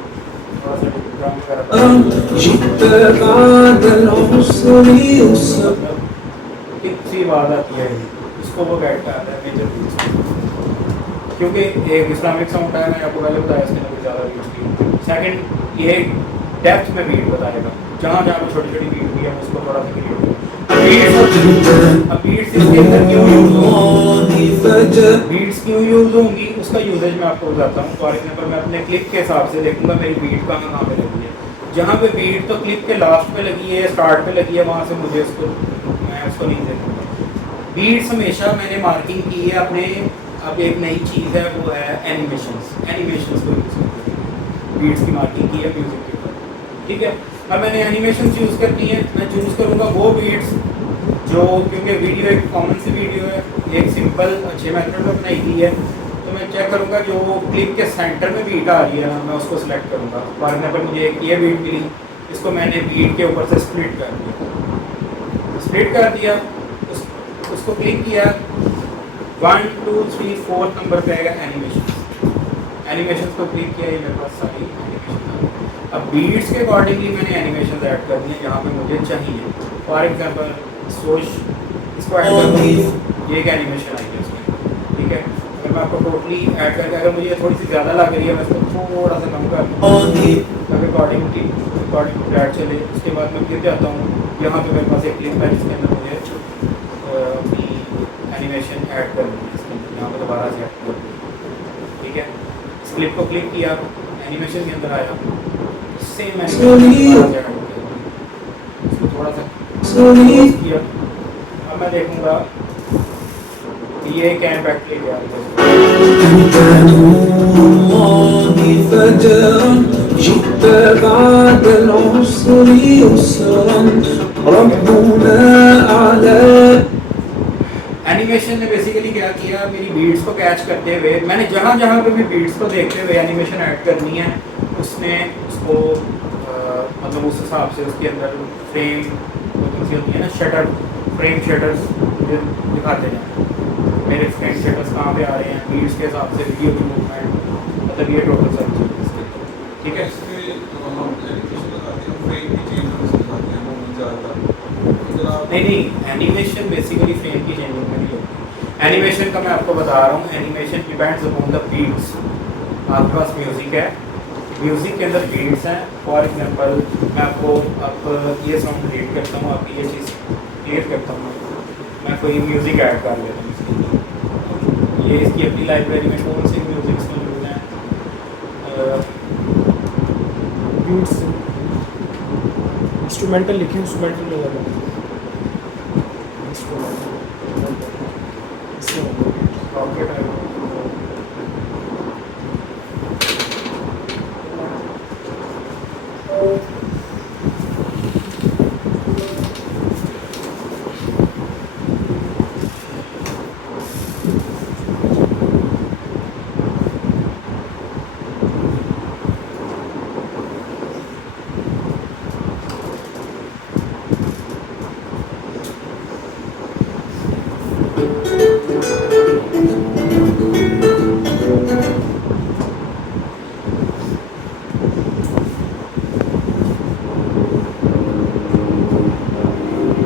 थोड़ा सा ड्राम वगैरह कितनी बात आती है उसको वो गाइड कर रहा है मेजर बीट्स, क्योंकि एक इस्लामिक साउंड है, मैंने आपको पहले बताया इसके अंदर ज़्यादा बीट्स की। सेकंड ये डेप्थ में बीट बताएगा, जहाँ जहाँ पे छोटी छोटी बीट हुई है उसको थोड़ा सा क्रिएट करें। बीट्स इसके अंदर क्यों यूज होंगी, बीट्स क्यों यूज होंगी उसका यूजेज मैं आपको बताता हूँ। फॉर एग्जाम्पल मैं अपने क्लिप के हिसाब से देखूंगा मेरी बीट कहाँ कहाँ पे लगी है। जहाँ पे बीट तो क्लिप के लास्ट पे लगी है, स्टार्ट पे लगी है, वहाँ से मुझे मैं उसको नहीं देखूंगा। बीट्स हमेशा मैंने मार्किंग की है अपने। अब एक नई चीज़ है वो है एनिमेशंस को यूज़ करके बीट्स की मार्किंग की है म्यूजिक के ऊपर, ठीक है। अब मैंने एनिमेशन यूज़ करनी है, मैं चूज़ करूँगा वो बीट्स जो, क्योंकि वीडियो एक कॉमन सी वीडियो है, एक सिंपल अच्छे मेथड में बनाई गई है, तो मैं चेक करूँगा जो क्लिप के सेंटर में बीट आ रही है ना, मैं उसको सिलेक्ट करूँगा। फॉर एग्जाम्पल मुझे एक ये बीट मिली, इसको मैंने बीट के ऊपर से स्प्लिट कर दिया, उसको क्लिक किया, 1 2 3 4 नंबर पे आएगा एनिमेशन को क्लिक किया, ये मेरे पास सारी एनिमेशन। अब बीट्स के अकॉर्डिंगली मैंने एनिमेशन ऐड करनी है जहाँ पे मुझे चाहिए। फॉर एग्जांपल सोच इसको ऐड कर दूँ, ये एक एनिमेशन आई है उसमें, ठीक है। अगर मैं आपको टोटली ऐड करके, अगर मुझे थोड़ी सी ज़्यादा लग रही है मैं इसको थोड़ा सा कम कर दूँ अकॉर्डिंग टू दैट चले। उसके बाद मैं फिर जाता हूँ, यहाँ पे मेरे पास एक क्लिप है जिसके अंदर मुझे अपनी एनिमेशन ऐड करनी है, इसके अंदर यहाँ पर दोबारा से ऐड कर, ठीक है। इस क्लिप को क्लिक किया, एनिमेशन के अंदर आया, सेम एनिमेशन इसको थोड़ा सा किया। अब मैं देखूँगा कि ये क्या इम्पैक्ट ले गया। एनिमेशन ने बेसिकली क्या किया, मेरी बीट्स को कैच करते हुए मैंने जहाँ जहाँ पे भी बीट्स को देखते हुए एनिमेशन ऐड करनी है, उसने उसको मतलब उस हिसाब से उसके अंदर फ्रेम होती है ना, शटर फ्रेम शटर्स दिखाते हैं। मेरे फ्रेम स्टेटस कहाँ पे आ रहे हैं, बीट्स के हिसाब से वीडियो की मूवमेंट, मतलब ये टोटल सब चीज़। ठीक है, नहीं नहीं, एनिमेशन बेसिकली फ्रेम की चेंजिंग में नहीं होती। एनिमेशन का मैं आपको बता रहा हूँ, animation depends upon the beats. आपके पास म्यूज़िक है, म्यूज़िक के अंदर बीट्स हैं। फॉर एग्जांपल मैं आपको अब ये सॉन्ग क्रिएट करता हूँ, आपकी ये चीज़ क्लियर करता हूँ, मैं कोई म्यूज़िक ऐड कर लेता हूँ इसके लिए। ये इसकी अपनी लाइब्रेरी में कौन से म्यूज़िक्स मौजूद हैं, बीट्स इंस्ट्रूमेंटल लिखे, इंस्ट्रूमेंटल लगा दो, रॉकेट है,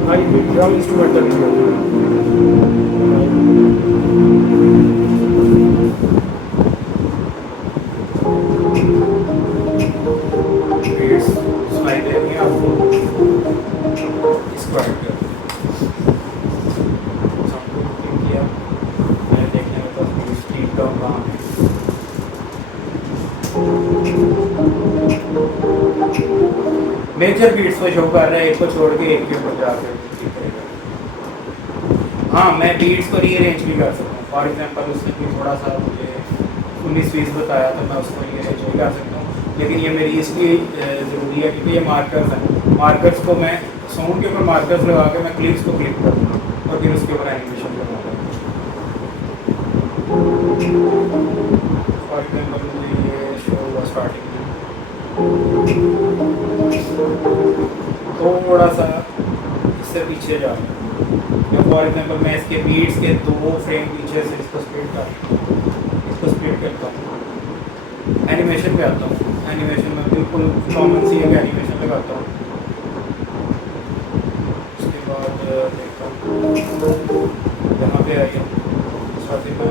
हाई बीट ड्रम इंस्ट्रूमेंटल लिखे। बीट्स सुनाई दे रही हैं आपको, इसको ऐड कर साउंड को क्लिक किया, मैंने देखने में तो बीट्स डीप डाउन कहाँ है। मेजर बीट्स को शो कर रहा है, एक को छोड़ के एक के ऊपर जाकर क्लिक करेगा। हाँ, मैं बीट्स को रीअरेंज भी कर सकता हूँ। फॉर एग्जांपल उसने भी थोड़ा सा मुझे 19-20 बताया, तो मैं उसको रीअरेंज भी कर सकता हूँ। लेकिन ये मेरी इसलिए ज़रूरी है क्योंकि ये मार्कर्स हैं। मार्कर्स को मैं साउंड के ऊपर मार्कर्स लगा के मैं क्लिप्स को क्लिक करूँगा और फिर उसके ऊपर एनिमेशन बनाऊँगा। फॉर एग्जांपल मुझे ये शो हुआ स्टार्टिंग में, थोड़ा सा इससे पीछे जाऊँ, या फॉर एग्जांपल मैं इसके बीट्स के 2 फ्रेम पीछे से इसको स्प्लिट करता हूँ, एनिमेशन पे आता हूँ। एनिमेशन में बिल्कुल कॉमन सी एक एनिमेशन लगाता हूँ। उसके बाद देखता हूँ यहाँ पे आई हूँ, स्टार्टिंग में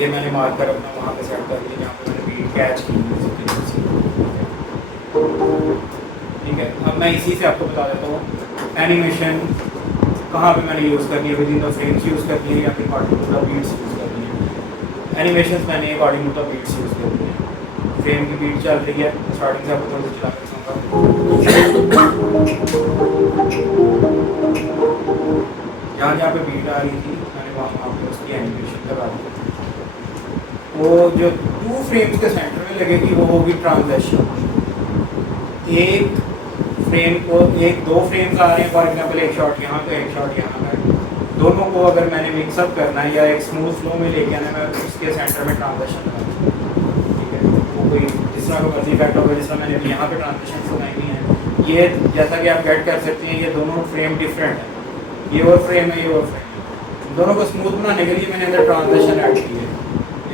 ये मैंने मार्कर अपना वहाँ पे सेट कर लिया जहाँ पे मैंने बीट कैच की। ठीक है, अब मैं इसी से आपको बता देता हूँ एनिमेशन कहाँ पे मैंने यूज़ करनी है, within the frames use करनी है या फिर according to the beats use करनी है। एनिमेशन मैंने according to the beats use करनी है। फ्रेम की बीट चल रही है, स्टार्टिंग से आपको थोड़ा सा चला कर दिखाऊंगा। जहाँ जहाँ पे बीट आ रही थी मैंने वहाँ पे उसकी एनिमेशन लगा दी। वो जो 2 फ्रेम्स के सेंटर में लगेगी वो होगी ट्रांजेक्शन। एक फ्रेम को 2 फ्रेम्स आ रहे हैं, फॉर एग्जांपल एक शॉट यहाँ पे एक शॉट यहाँ पे, दोनों को अगर मैंने मिक्सअप करना है या एक स्मूथ फ्लो में लेके आना है, मैं उसके सेंटर में ट्रांजेक्शन लगा दूँ। ठीक है, वो कोई जिस तरह का मर्जी इफेक्ट होगा, जिस तरह मैंने यहाँ पे ट्रांजेक्शन लगाई हुई हैं। ये जैसा कि आप गेट कर सकते हैं, ये दोनों फ्रेम डिफरेंट है, ये और फ्रेम है, ये और फ्रेम है। दोनों को स्मूथ बनाने के लिए मैंने अंदर ट्रांजेक्शन ऐड की है,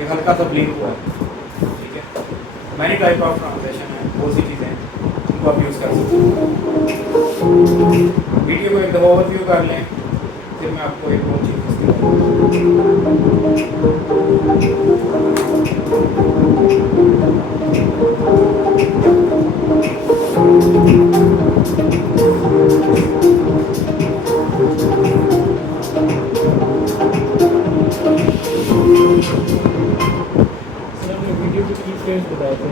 एक हल्का सा ब्लिंक हुआ है। ठीक है, मैनी टाइप ऑफ ट्रांजेक्शन है, बहुत सी चीज़ें उनको आप यूज़ कर सकते हैं। वीडियो को एक दफ़ा ओवरव्यू कर लें, फिर मैं आपको एक और चीज़ वीडियो के की फ्रेम्स बताए थे,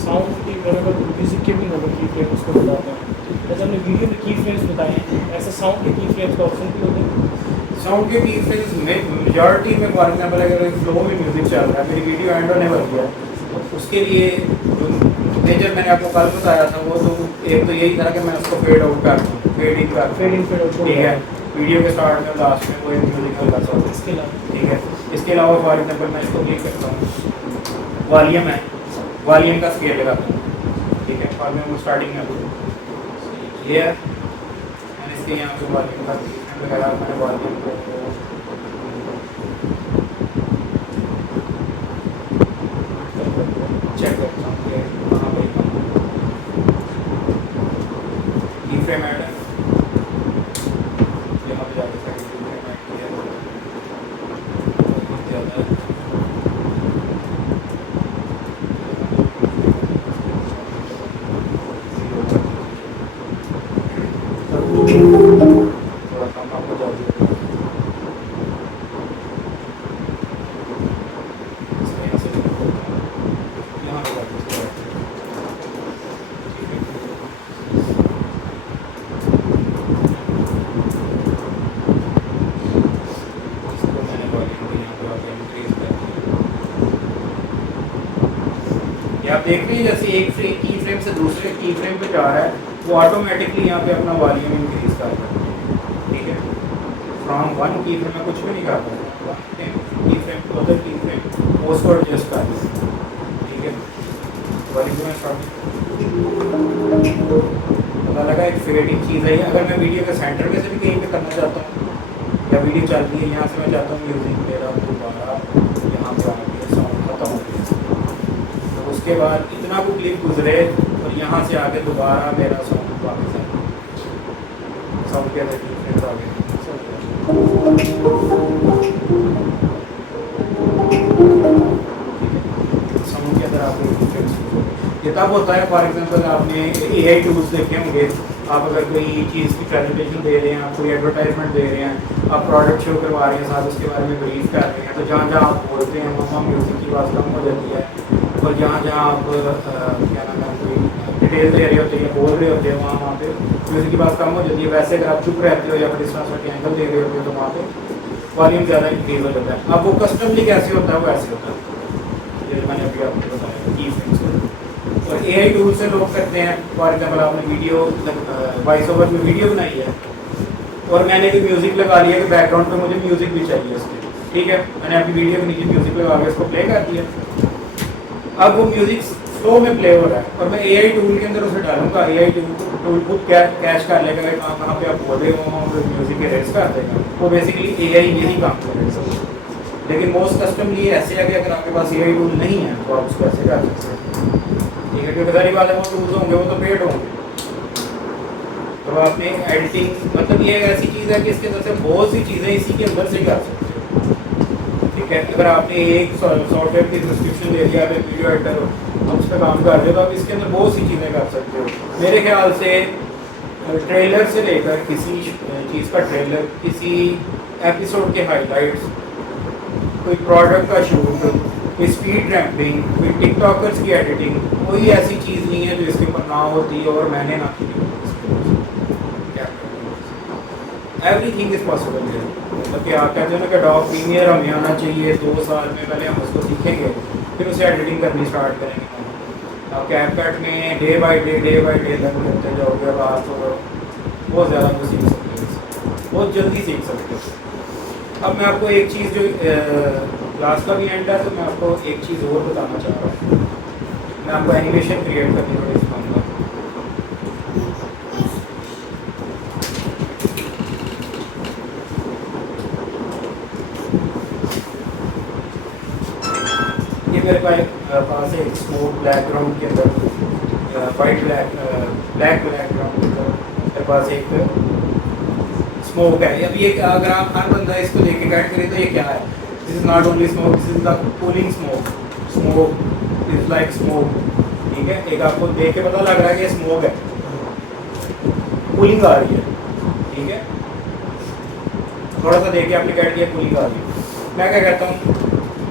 साउंड की अगर म्यूजिक के भी होगा की फ्रेम उसको बताता है। जैसे हमने वीडियो के की फ्रेम्स बताए हैं, ऐसा साउंड के की फ्रेम्स का ऑप्शन भी होता है। साउंड के की फ्रेम्स में मेजॉरिटी में, फॉर एग्जांपल अगर फ्लो में म्यूजिक चल रहा है, मेरी वीडियो एंड होने वाली है, तो उसके लिए जो मेजर मैंने आपको कल बताया था, वो तो एक तो यही था कि मैं उसको फेड आउट कर दूँ, फेड इन फेड आउट। ठीक है, वीडियो के स्टार्ट में लास्ट में वो एक म्यूजिक हल्का सा, इसके अलावा ठीक है। इसके अलावा फॉर एग्जाम्पल मैं इसको क्लिक करता हूँ, वॉल्यूम है, वॉल्यूम का स्केल लगाता हूँ, ठीक है, और मैं वो स्टार्टिंग में ये है, मैंने इसके यहाँ पे वॉल्यूम का लगाया, मैंने वॉल्यूम को चेक करता हूँ कि कहाँ पे की फ्रेम ऐड है, यहाँ पे जाके की फ्रेम ऐड किया ज़्यादा है, थोड़ा कम आपको जाती है, यहाँ पे जाके इसको मैंने वॉल्यूम को यहाँ पे आके इंक्रीज कर दिया। ये आप देख रहे हैं जैसे एक की फ्रेम से दूसरे की फ्रेम पे जा रहा है, वो ऑटोमेटिकली यहाँ पे अपना वॉल्यूम इंक्रीज कर रहा है, ठीक है, फ्रॉम वन की फ्रेम में कुछ भी नहीं करता, की फ्रेम टू अदर की फ्रेम उसको एडजस्ट कर दिया, ठीक है। वॉल्यूम में स्टार्ट पता लगा एक फेडिंग चीज़ है, अगर मैं वीडियो के सेंटर में से भी कहीं पे करना चाहता हूँ, या वीडियो चल रही है यहाँ से मैं चाहता हूँ म्यूजिक मेरा दोबारा यहाँ पे आके साउंड खत्म हो गया, तो उसके बाद इतना को क्लिप गुजरे और यहाँ से आके दोबारा मेरा साउंड वापस आ गया, साउंड के अंदर डिफरेंस आ गया, साउंड के अंदर आपको डिफरेंस ये तब होता है। फॉर एग्जांपल आपने AI टूल्स देखे होंगे, आप अगर कोई चीज़ की प्रेजेंटेशन दे रहे हैं, आप कोई एडवर्टाइजमेंट दे रहे हैं, आप प्रोडक्ट शो करवा रहे हैं, साथ उसके बारे में ब्रीफ कर रहे हैं, तो जहाँ जहाँ आप बोलते हैं वहाँ म्यूज़िक की आवाज़ कम हो जाती है, और जहाँ जहाँ आप क्या नाम है कोई डिटेल दे रहे होते हैं, बोल रहे होते हैं, वहाँ पे म्यूज़िक की आवाज़ कम हो जाती है। वैसे अगर आप चुप रहते हो या फिर डिस्टेंस के एंगल दे रहे होते हो तो वहाँ पे वॉल्यूम ज़्यादा इंक्रीज हो जाता है। अब वो कस्टमली कैसे होता है, वो ऐसे होता है, ये मैंने अभी आपको बताया की फ्रेम्स को। और AI टूल से लोग करते हैं, फॉर एग्जाम्पल आपने वीडियो वॉइस ओवर में वीडियो बनाई है और मैंने भी म्यूज़िक लगा लिया कि बैकग्राउंड पे मुझे म्यूज़िक भी चाहिए उसके, ठीक है, मैंने अपनी वीडियो के नीचे म्यूज़िक लगा के उसको प्ले कर दिया, अब वो म्यूज़िक स्लो में प्ले हो रहा है और मैं AI टूल के अंदर उसे डालूंगा, AI टूल खुद कैच कर लेगा कि कहाँ पे आप बोल रहे हो, म्यूज़िक एरेज कर देगा, वो बेसिकली AI यही काम करेगा। लेकिन मोस्ट कस्टमली ऐसे है कि अगर आपके पास AI टूल नहीं है तो आप उसको ऐसे कर सकते हैं, ठीक है, क्योंकि सारी बात है वो टूल्स होंगे वो तो पेड होंगे, तो आपने एडिटिंग मतलब ये ऐसी चीज़ है कि इसके अंदर से बहुत सी चीज़ें इसी के अंदर से ही कर सकते हो, ठीक है। अगर आपने एक सॉफ्टवेयर की सब्सक्रिप्शन ले लिया, फिर वीडियो एडिटर हो, आप उस पर काम कर रहे हो, तो आप इसके अंदर बहुत सी चीज़ें कर सकते हो। मेरे ख्याल से ट्रेलर से लेकर किसी चीज़ का ट्रेलर, किसी एपिसोड के हाईलाइट्स, कोई प्रोडक्ट का शूट, कोई स्पीड रैम्पिंग, कोई टिकटॉकर्स की एडिटिंग, कोई ऐसी चीज़ नहीं है जो इसके ऊपर ना होती है और मैंने ना की। एवरीथिंग इज पॉसिबल है, मतलब कि आप कहते हो ना कि डॉग प्रीमियर हमें आना चाहिए 2 साल में, पहले हम उसको सीखेंगे फिर उसे एडिटिंग करनी स्टार्ट करेंगे। आप कैपकट में डे बाय डे लर्न करते जाओगे और आप बहुत ज़्यादा कुछ सीख सकते हो, बहुत जल्दी सीख सकते हो। अब मैं आपको एक चीज़ जो क्लास का भी एंड है, तो मैं आपको एक चीज़ और बताना चाह रहा हूँ, मैं आपको एनिमेशन क्रिएट करने को सिखाऊंगा। ये मेरे पास एक स्मूथ बैकग्राउंड के अंदर वाइट ब्लैक बैकग्राउंड के अंदर मेरे पास एक स्मोक है। अभी एक अगर आप हर बंदा इसको देख के गाइड करें तो ये क्या है, this is not only smoke, this is the cooling smoke, smoke is like smoke, ठीक है। एक आपको देख के पता लग रहा है कि स्मोक है, कूलिंग आ रही है, ठीक है, थोड़ा सा देख के आपने गाइड किया कूलिंग आ रही है। मैं क्या कहता हूँ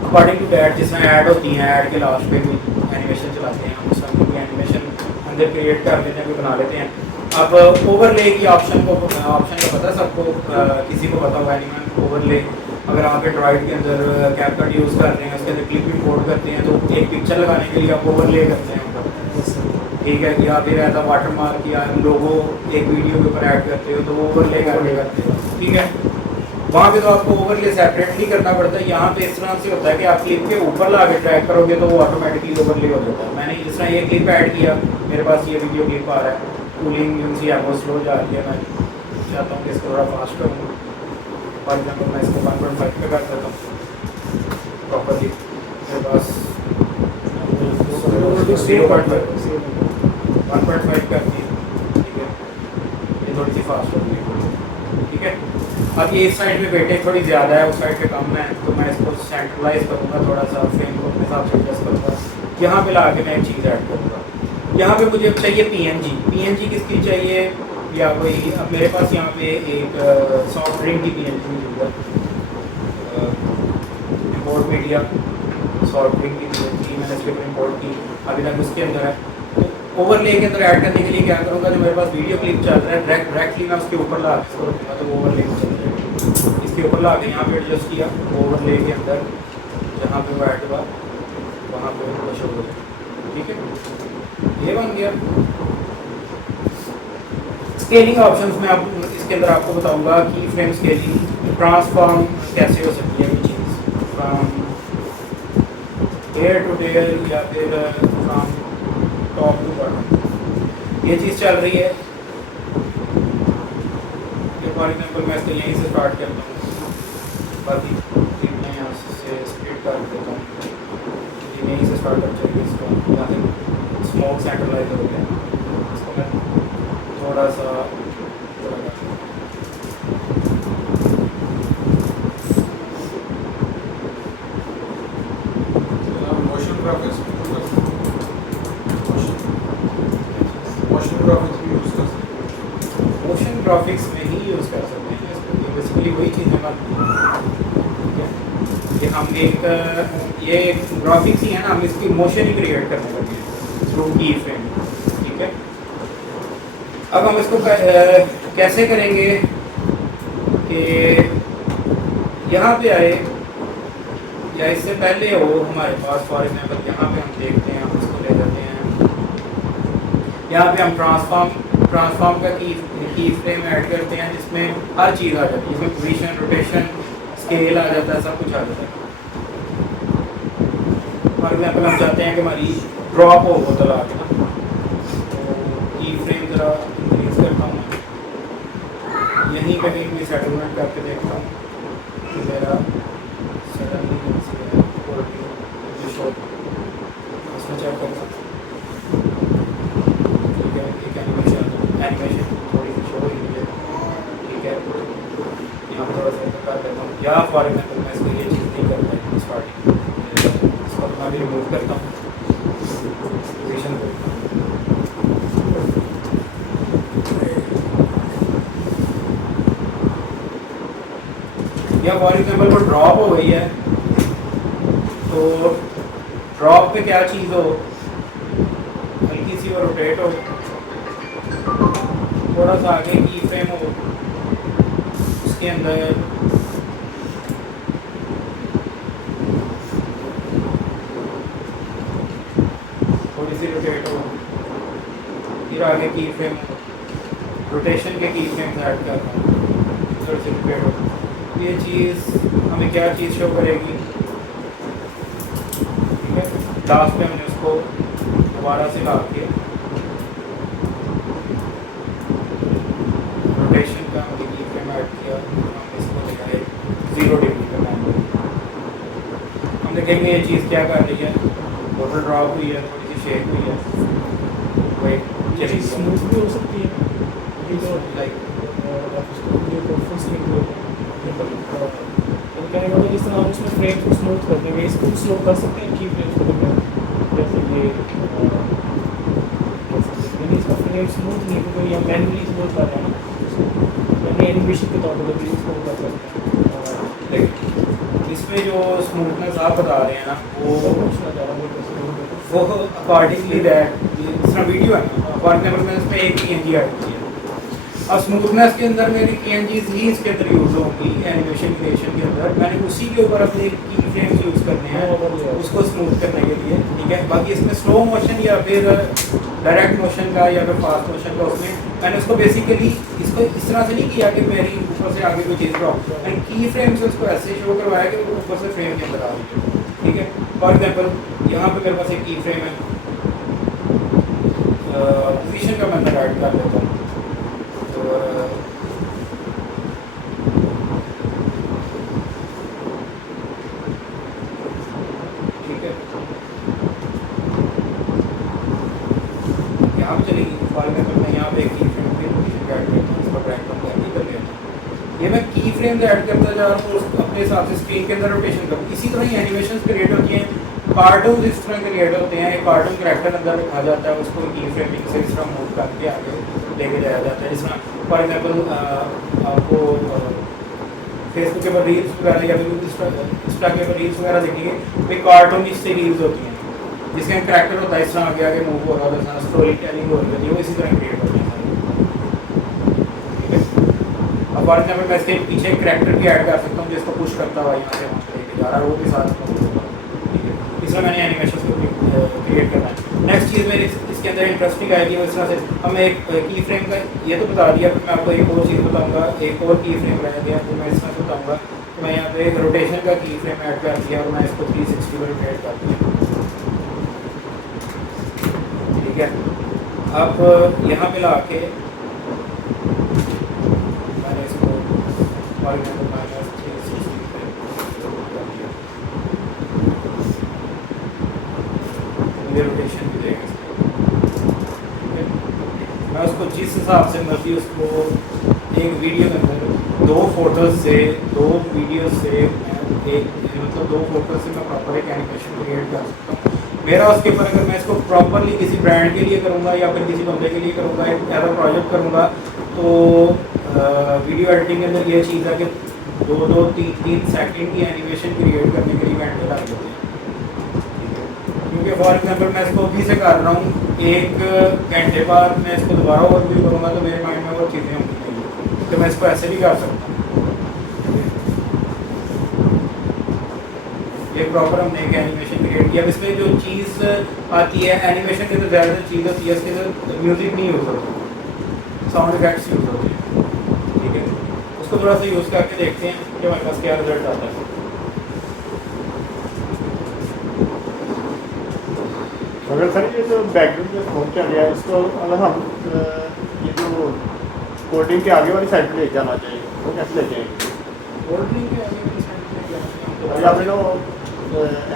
अकॉर्डिंग टू दैट, जिसमें ऐड होती हैं, ऐड के लास्ट पे भी एनिमेशन चलाते हैं, हम उसमें कोई एनिमेशन अंदर क्रिएट कर लेते हैं, कोई बना लेते हैं। अब ओवरले की ऑप्शन का पता है सबको, किसी को पता होगा एनिमेशन ओवरले। अगर आप एंड्रॉइड के अंदर कैपकट यूज़ कर रहे हैं, उसके अंदर क्लिप इंपोर्ट करते हैं, तो एक पिक्चर लगाने के लिए आप ओवरले करते हैं ऊपर, ठीक है, या फिर ऐसा वाटर मार्क या लोगो एक वीडियो के ऊपर ऐड करते हो तो ओवरले करके करते हो, ठीक है। वहाँ पे तो आपको ओवरले सेपरेटली करना पड़ता है। यहाँ पे इस तरह से होता है कि आप क्लिप के ऊपर ला के ट्रैक करोगे तो वो ऑटोमेटिकली ओवरले हो जाता है। मैंने जिस तरह ये क्लिप ऐड किया, मेरे पास ये वीडियो क्लिप आ रहा है, कूलिंग यूनिसी है बहुत स्लो जा रही है, मैं चाहता हूँ कि इसको थोड़ा फास्ट करूँ। फॉर एग्जाम्पल मैं इसको 1.5 पे कर देता हूँ प्रॉपरली, मेरे पास 1.5 कर दी, ठीक है, ये थोड़ी सी फास्ट हो गई, ठीक है। अब ये इस साइड पे वेटेज थोड़ी ज़्यादा है, उस साइड पे कम है, तो मैं इसको सेंट्रलाइज करूँगा, थोड़ा सा फ्रेम को अपने हिसाब से एडजस्ट करूँगा। यहाँ पे ला के मैं एक चीज़ ऐड करूँगा, यहाँ पे मुझे चाहिए पीएनजी किसकी चाहिए, या कोई, अब मेरे पास यहाँ पे एक सॉफ्ट ड्रिंक की पीएनजी मौजूद है, इम्पोर्ट मीडिया सॉफ्ट ड्रिंक की पीएनजी मैंने इसके ऊपर इम्पोर्ट की, अभी तक उसके अंदर है। तो ओवरले के अंदर ऐड करने के लिए क्या करूँगा, जो मेरे पास वीडियो क्लिप चल रहा है डायरेक्टली मैं उसके ऊपर ला के इसको रखूँगा, तो वो ओवरले चल जाएगा। इसके ऊपर ला के यहाँ पे एडजस्ट किया, ओवरले के अंदर जहाँ पे वो ऐड हुआ वहाँ पे वो शो हो जाए, ठीक है, ये बन गया। स्केलिंग ऑप्शंस में आप इसके अंदर आपको बताऊंगा कि फ्रेम स्केलिंग ट्रांसफॉर्म कैसे हो सकती है, ये चीज़ फ्रॉम हेयर टू टेल या फिर फ्रॉम टॉप टू बॉटम, ये चीज़ चल रही है। फॉर एग्जाम्पल मैं इसको यहीं से स्टार्ट करता हूँ, बाकी मैं यहाँ से स्प्लिट कर देता हूँ, यहीं से स्टार्ट कर चाहिए इसको, यहाँ से स्मोक सेंट्रलाइज हो गया, इसको मैं थोड़ा सा मोशन ग्राफिक्स मोशन ग्राफिक्स भी यूज़ कर सकते हैं। मोशन ग्राफिक्स में ही यूज़ कर सकते हैं इसको, ये बेसिकली वही चीज़ है, ठीक है। ये हम ये ग्राफिक्स ही है ना, हम इसकी मोशन ही क्रिएट करने लगे हैं थ्रू की फ्रेम, ठीक है। अब हम इसको कैसे करेंगे कि यहाँ पे आए या इससे पहले हो हमारे पास, फॉर एग्जाम्पल यहाँ पे हम देखते हैं, हम इसको ले जाते हैं, यहाँ पे हम ट्रांसफॉर्म का की फ्रेम ऐड करते हैं, जिसमें हर चीज़ आ जाती है, जिसमें पोजीशन, रोटेशन, स्केल आ जाता है, सब कुछ आ जाता है। फॉर एग्जाम्पल हम चाहते हैं कि हमारी ड्रॉप हो बोतल आ के ना, तो की फ्रेम ज़रा इंक्रीज करता हूँ, यहीं पे कहीं भी सेटलमेंट करके देखता हूँ कि मेरा सडनली उसमें चेक करता हूँ, ठीक है, एक एनिमेशन थोड़ी सी शो हुई है, ठीक है, यहाँ पर थोड़ा सा कर देता हूँ, या फॉर एग्जाम्पल मैं इसको ये चीज़ नहीं करता है स्टार्टिंग, इसको मैं भी रिमूव करता हूँ, पोजीशन करता हूँ, या फॉर एग्जाम्पल वो ड्रॉप हो गई है, तो ड्रॉप पे क्या चीज़ हो, हल्की सी वो रोटेट हो, थोड़ा सा आगे की फ्रेम हो, उसके अंदर थोड़ी सी रोटेट हो, फिर आगे की फ्रेम हो, रोटेशन के की फ्रेम ऐड कर रहा हूँ, थोड़ी सी रोटेट हो, ये चीज़ हमें क्या चीज़ शो करेगी, ठीक है। लास्ट में हमने उसको दोबारा से ला के रोटेशन का हमने की फ्रेम ऐड किया, हम इसको लगाए 0 डिग्री का एंगल, हम देखेंगे ये चीज़ क्या कर रही है, बोतल ड्रॉप हुई है, थोड़ी सी शेक हुई है, वही ये चीज़ स्मूथ भी हो सकती है, लाइक कहने का जिस तरह हम उसमें फ्रेम को स्मूथ कर देंगे, इसको स्लो कर सकते हैं की फ्रेम को, जैसे ये यानी इसका फ्रेम स्मूथ नहीं है, क्योंकि ये मैनुअली स्मूथ कर रहे हैं ना, यानी एनिमेशन के तौर पर भी इसको कर सकते हैं। इसमें जो स्मूथनेस आप बता रहे हैं ना, पूछना चाह रहा हूँ वो अकॉर्डिंगली दैट जिस तरह वीडियो है ना, फॉर एग्जाम्पल मैंने इसमें एक ही एनजी ऐड की है, और स्मूथनेस के अंदर मेरी PNGs ही इसके अंदर यूज़ होंगी एनिमेशन क्रिएशन के अंदर। मैंने उसी के ऊपर अपने की फ्रेम्स यूज़ करने हैं उसको स्मूथ करने के लिए, ठीक है। बाकी इसमें स्लो मोशन या फिर डायरेक्ट मोशन का या फिर फास्ट मोशन का, उसमें मैंने उसको बेसिकली इसको इस तरह से नहीं किया कि मेरी ऊपर से आगे कोई चीज़ ड्रॉप, मैंने की फ्रेम से उसको ऐसे शो करवाया कि वो ऊपर से फ्रेम के अंदर आ रही है, ठीक है। फॉर एग्जाम्पल यहाँ पे मेरे पास एक की फ्रेम है, पोजीशन का मैं अंदर ऐड कर लेता हूँ। तो ठीक है, यहाँ पे चलेगी फॉर एग्जाम्पल मैं यहाँ पे एक की फ्रेम की पोजीशन ऐड करता हूँ, इसका ड्रैग करके ऐड कर लेता हूँ। ये मैं की फ्रेम ऐड करता जा रहा हूँ, अपने हिसाब से स्क्रीन के अंदर रोटेशन करूँ। इसी तरह ही एनिमेशन क्रिएट होती हैं, कार्टून इस तरह क्रिएट होते हैं। एक कार्टून कैरेक्टर अंदर रखा जाता है, उसको की फ्रेमिंग से इस तरह मूव करके आगे लेके जाया जाता है। जिस तरह फॉर एग्जाम्पल आपको फेसबुक के ऊपर रील्स वगैरह या फिर इंस्टा के ऊपर रील्स वगैरह देखेंगे, वे कार्टून से रील्स होती हैं जिसका कैरेक्टर होता है इस तरह आगे मूव हो रहा होता है, स्टोरी टेलिंग हो रही होती है, वो इसी तरह क्रिएट होती है, ठीक है। अब फॉर एग्जाम्पल मैं इसके पीछे एक कैरेक्टर भी ऐड कर सकता हूँ जिसको पुश करता हुआ यहाँ से वहाँ पे लेके जा रहा है, वो भी साथ में होगा, ठीक है। इसमें मैंने एनिमेशन को क्रिएट करना है। नेक्स्ट चीज़ मेरी इसके अंदर इंटरेस्टिंग आएगी वो इस तरह से, हमें एक की फ्रेम का ये तो बता दिया, फिर मैं आपको एक और चीज़ बताऊंगा, एक और की फ्रेम रह गया तो मैं इस तरह से बताऊंगा कि मैं यहाँ पे रोटेशन का की फ्रेम ऐड कर दिया और मैं इसको 360 पर रोटेट कर दिया, ठीक है। अब यहाँ पे ला के मैंने इसको फॉर एग्जाम्पल माइनस 360 पे कर दिया, मुझे रोटेशन भी देगा, मैं उसको जिस हिसाब से मर्जी उसको एक वीडियो के अंदर 2 फोटोज से 2 वीडियो से एक मतलब 2 फोटोज से मैं प्रॉपर एक एनिमेशन क्रिएट कर सकता हूँ। मेरा उसके ऊपर अगर मैं इसको प्रॉपरली किसी ब्रांड के लिए करूँगा या फिर किसी बंदे के लिए करूँगा, एक ऐसा प्रोजेक्ट करूँगा, तो वीडियो एडिटिंग के अंदर ये चीज़ है कि 2-2, 3-3 सेकंड की एनिमेशन क्रिएट करने के लिए घंटे लग जाते हैं, क्योंकि फॉर एग्जांपल मैं इसको अभी से कर रहा हूँ, 1 घंटे बाद मैं इसको दोबारा ओवरव्यू करूँगा तो मेरे माइंड में वो चीज़ें होंगी, तो मैं इसको ऐसे भी कर सकता हूँ। ये प्रॉपर हमने एक एनिमेशन क्रिएट किया। इसमें जो चीज़ आती है एनिमेशन के अंदर ज़्यादातर चीज़ होती है, इसके अंदर म्यूज़िक नहीं यूज़ होता, साउंड इफेक्ट्स यूज़ होते हैं, ठीक है। उसको थोड़ा सा यूज़ करके देखते हैं कि हमारे पास क्या रिजल्ट आता है। मगर सर ये जो बैकग्राउंड में स्मोक चल रहा है, इसको अगर हम ये जो कोडिंग के आगे वाली साइड पे ले जाना चाहिए, वो कैसे ले जाएंगे? कोल्ड के आगे वाली साइड पे क्या है? अभी आपने जो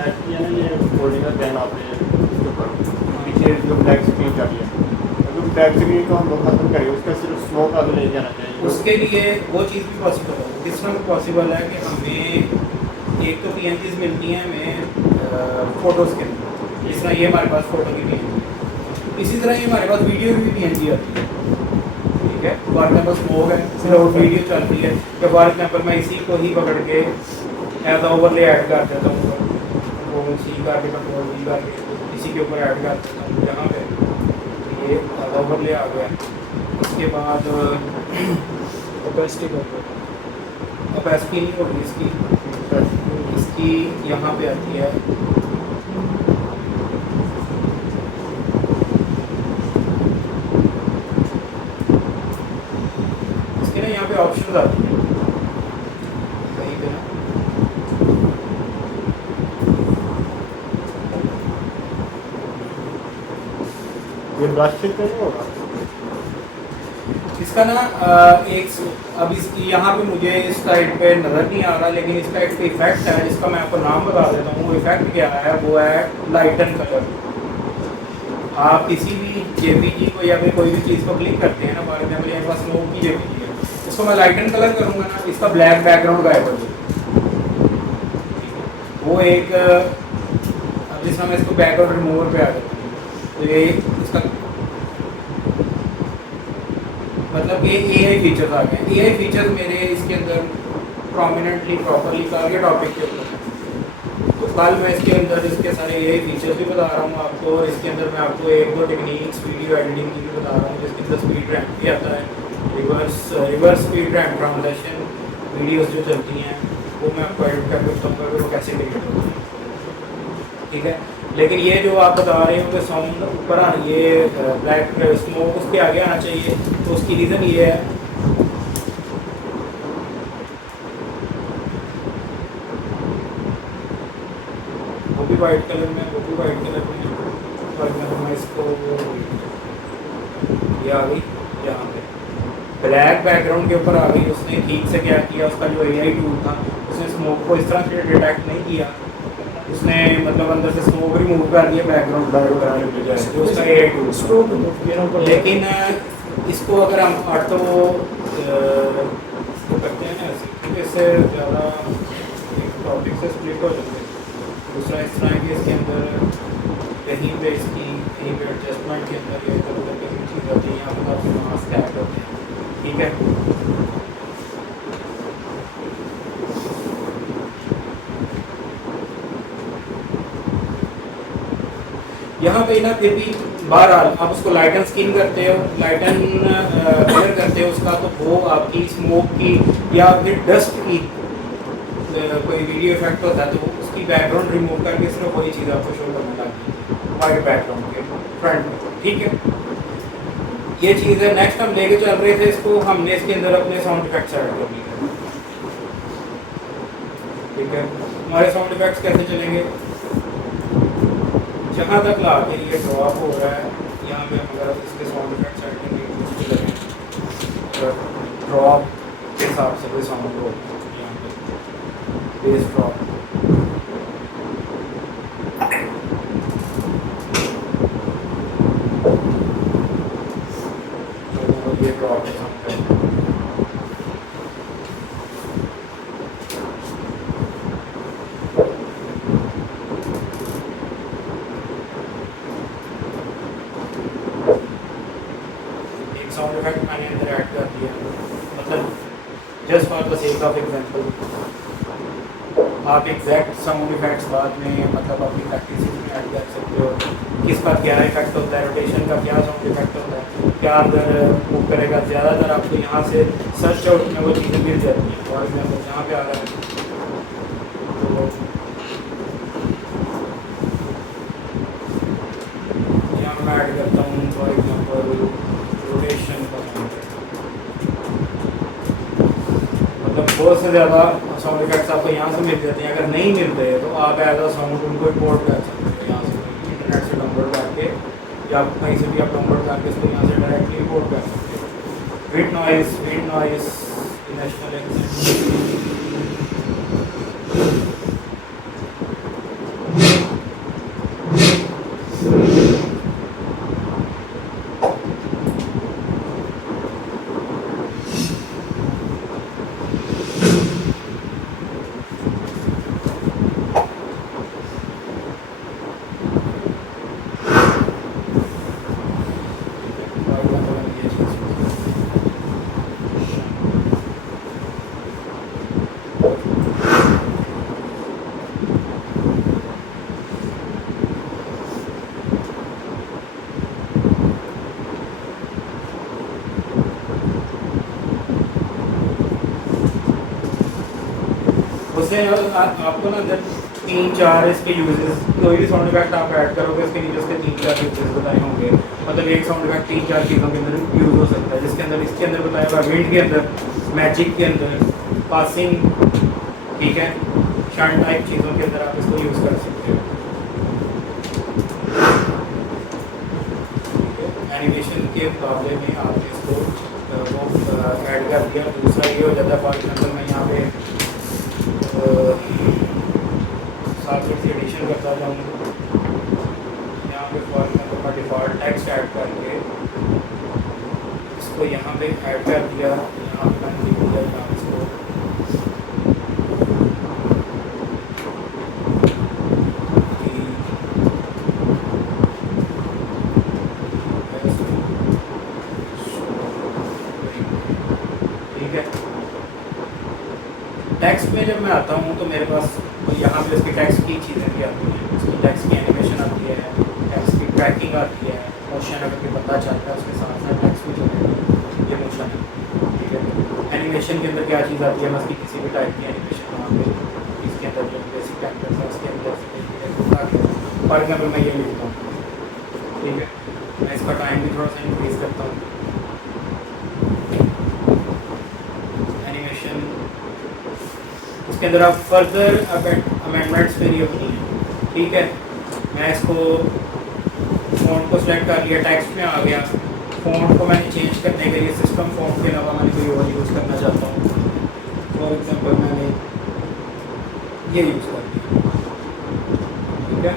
ऐड किया ना ये कोडिंग का पेन आपने इसके ऊपर पीछे जो ब्लैक स्क्रीन चल रही है, अगर ब्लैक स्क्रीन को हम लोग खत्म करें उसका सिर्फ स्मोक आगे ले जाना चाहिए। उसके लिए वो चीज़ भी पॉसिबल है। किस तरह पॉसिबल है कि हमें एक तो PNGs मिलती हैं हमें फ़ोटोज़ के अंदर, जिस तरह ये हमारे पास फ़ोटो की PNG, इसी तरह ही हमारे पास वीडियो की भी PNG आती है, ठीक है। फॉर एग्जाम्पल स्मोक है, स्लो वीडियो चल रही है, तो फॉर एग्जाम्पल मैं इसी को ही पकड़ के एज ओवरले ऐड कर देता हूँ, कंट्रोल C करके कंट्रोल V करके इसी के ऊपर ऐड कर देता हूँ यहाँ पे, ये एज ओवरले आ गया। उसके बाद ओपेसिटी कर ओपेसिटी नहीं होगी इसकी यहाँ पे आती है, इसके ना यहाँ पे ऑप्शन आती है कहीं पे ना, ये ब्रश से नहीं होगा इसका ना एक अब इसकी यहाँ पे मुझे इस साइड पे नज़र नहीं आ रहा, लेकिन इसका एक इफेक्ट है जिसका मैं आपको नाम बता देता हूँ। वो इफेक्ट क्या है, वो है लाइटन कलर। आप किसी भी JPG को या फिर कोई भी चीज़ को क्लिक करते हैं ना, फॉर एग्जाम्पल मेरे पास स्मोक की JPG है, इसको मैं लाइटन कलर करूँगा ना, इसका ब्लैक बैकग्राउंड गायब हो जाएगा, वो एक अब जिस समय इसको बैकग्राउंड रिमूवर पे आ जाता है, तो ये इसका मतलब ये AI फीचर्स आ गए। AI फीचर्स मेरे इसके अंदर प्रोमिनेंटली प्रॉपरली कार्य टॉपिक के ऊपर है, तो कल मैं इसके अंदर इसके सारे AI फीचर्स भी बता रहा हूँ आपको, और इसके अंदर मैं आपको 1-2 टेक्निक्स वीडियो एडिटिंग की भी बता रहा हूँ, जिसके अंदर स्पीड रैंप भी आता है, reverse speed RAM transaction videos जो चलती हैं वो मैं आपको एडिट करके बताऊँगा कि वो कैसे क्रिएट होती हैं, ठीक है। लेकिन ये जो आप बता रहे हो कि साउंड ऊपर ये ब्लैक स्मोक उसके आगे आना चाहिए, तो उसकी रीज़न ये है वो भी वाइट कलर में फॉर एग्जाम्पल मैं इसको ये आ गई यहाँ पे ब्लैक बैकग्राउंड के ऊपर आ गई। उसने ठीक से क्या किया, उसका जो AI टूल था उसने स्मोक को इस तरह से डिटेक्ट नहीं किया, उसने मतलब अंदर से स्मोक रिमूव कर दिया बैकग्राउंड कराने के बजाय जो उसका AI टूल स्ट्रोक रिमूव किया ना ऊपर। लेकिन इसको अगर हम ऑटो इसको करते हैं ना ऐसे, क्योंकि इससे ज़्यादा एक टॉपिक से स्प्लिट हो जाते हैं। दूसरा इस तरह है कि इसके अंदर कहीं पे एडजस्टमेंट के अंदर या इधर उधर कहीं चीज़ आती है, यहाँ पर आपके मास्क ऐड करते हैं, ठीक है। यहाँ पे ना फिर भी बहरहाल आप उसको लाइटन स्किन करते हो, लाइटन क्लियर करते हो उसका, तो वो आपकी स्मोक की या फिर डस्ट की कोई वीडियो इफेक्ट होता है तो उसकी बैकग्राउंड रिमूव करके सिर्फ वही चीज़ आपको शो करने लगती है वाइट बैकग्राउंड के फ्रंट में, ठीक है। ये चीज़ है। नेक्स्ट हम लेके चल रहे थे इसको, हमने इसके अंदर अपने साउंड इफेक्ट्स ऐड कर लिए, ठीक है। हमारे साउंड इफेक्ट्स कैसे चलेंगे, जहाँ तक ला के ये ड्रॉप हो रहा है यहाँ पे अगर इसके साउंड इफेक्ट्स ऐड करेंगे ड्रॉप के हिसाब से कोई साउंड हो, यहाँ पे बेस ड्रॉप, ये ड्रॉप है साउंड इफेक्ट। साउंड इफेक्ट मैंने अंदर ऐड कर दिया, मतलब just for the sake of example आप एग्जैक्ट साउंड इफेक्ट्स बाद में मतलब अपनी प्रैक्टिस में ऐड कर सकते हो, किसका क्या इफेक्ट होता है, रोटेशन का क्या साउंड इफेक्ट होता है, क्या अंदर मूव करेगा। ज़्यादातर आपको यहाँ से सर्च आउट में वो चीज़ें मिल जाती हैं। फॉर एग्जाम्पल जहाँ पे आ रहा है तो यहाँ मैं ऐड करता हूँ फॉर एग्जाम्पल रोटेशन का साउंड, मतलब बहुत से ज़्यादा साउंड इफेक्ट्स आपको यहाँ से मिल जाते हैं। अगर नहीं मिल रहे तो आप एज अ साउंड उनको इम्पोर्ट कर सकते हो यहाँ से इंटरनेट से डाउनलोड करके, या कहीं से भी आप डाउनलोड करके इसको यहाँ से डायरेक्टली इम्पोर्ट कर सकते हो। विद नॉइस नेशनल उससे आपको ना जब 3-4 इसके यूजेस, कोई भी साउंड इफेक्ट आप ऐड करोगे उसके नीचे उसके 3-4 यूजेस बताए होंगे। मतलब एक साउंड इफेक्ट 3-4 चीज़ों के अंदर यूज़ हो सकता है, जिसके अंदर इसके अंदर बताया हुआ विंड के अंदर, मैजिक के अंदर, पासिंग, ठीक है, शंट टाइप चीज़ों के अंदर आप इसको यूज़ कर सकते हो। एनिमेशन के मुकाबले में आपने इसको वो ऐड कर दिया। दूसरा ये हो जाता है फॉर एग्जाम्पल मैं यहाँ पे साथ में एडिशन करता जाऊँगा, यहाँ पे फॉर एग्जाम्पल मैं डिफ़ॉल्ट टेक्स्ट ऐड करके इसको यहाँ पे ऐड कर दिया। यहाँ पे मैंने लिख दिया यहाँ इसको टेक्स्ट में जब मैं आता हूँ तो मेरे पास यहाँ पे उसकी टेक्स्ट की चीज़ें भी आती हैं, उसकी टेक्स्ट की एनिमेशन आती है, टेक्स्ट की ट्रैकिंग आती है, मोशन अगर कोई पता चलता है उसके साथ साथ टेक्स्ट भी चलेगा, ये मोशन है। एनिमेशन के अंदर क्या चीज़ आती है, बस किसी भी टाइप की एनिमेशन वहाँ पे इसके अंदर जो बेसिक कैरेक्टर्स है उसके अंदर फॉर एग्जाम्पल मैं ये लिखता हूँ, ठीक है, मैं इसका टाइम भी थोड़ा सा इंक्रीज करता हूँ। एनिमेशन उसके अंदर आप फर्दर अमेंडमेंट्स वेरिएबल हैं, ठीक है। मैं इसको फ़ॉन्ट को सिलेक्ट कर लिया, टेक्स्ट में आ गया, फ़ॉन्ट को मैंने चेंज करने के लिए सिस्टम फ़ॉन्ट के अलावा मैंने कोई और यूज़ करना चाहता हूँ। फॉर एग्जांपल मैंने ये यूज़ कर लिया, ठीक है,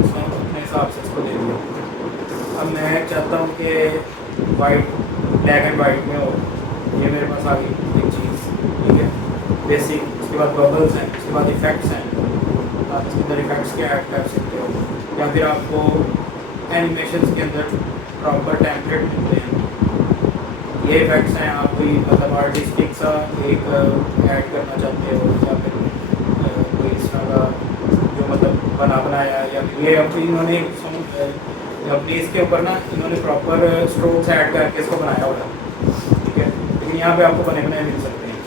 इसको अपने हिसाब से इसको ले लिया। अब मैं चाहता हूँ कि वाइट ब्लैक एंड वाइट में हो, ये मेरे पास आ गई एक चीज़, ठीक है, बेसिक। उसके बाद बबल्स हैं, उसके बाद इफ़ेक्ट्स हैं, आप इसके अंदर इफ़ेक्ट्स के ऐड कर सकते हो, या फिर आपको एनिमेशन के अंदर प्रॉपर टेम्पलेट मिलते हैं। ये इफ़ेक्ट्स हैं, आप कोई मतलब आर्टिस्टिक सा एक ऐड करना चाहते हो, या फिर कोई इस तरह का जो मतलब बनाया, या फिर ये अब इन्होंने अपनी इसके ऊपर ना इन्होंने प्रॉपर स्ट्रोक्स ऐड करके इसको बनाया होगा, ठीक है, लेकिन यहाँ पे आपको बने बनाए मिल सकते हैं।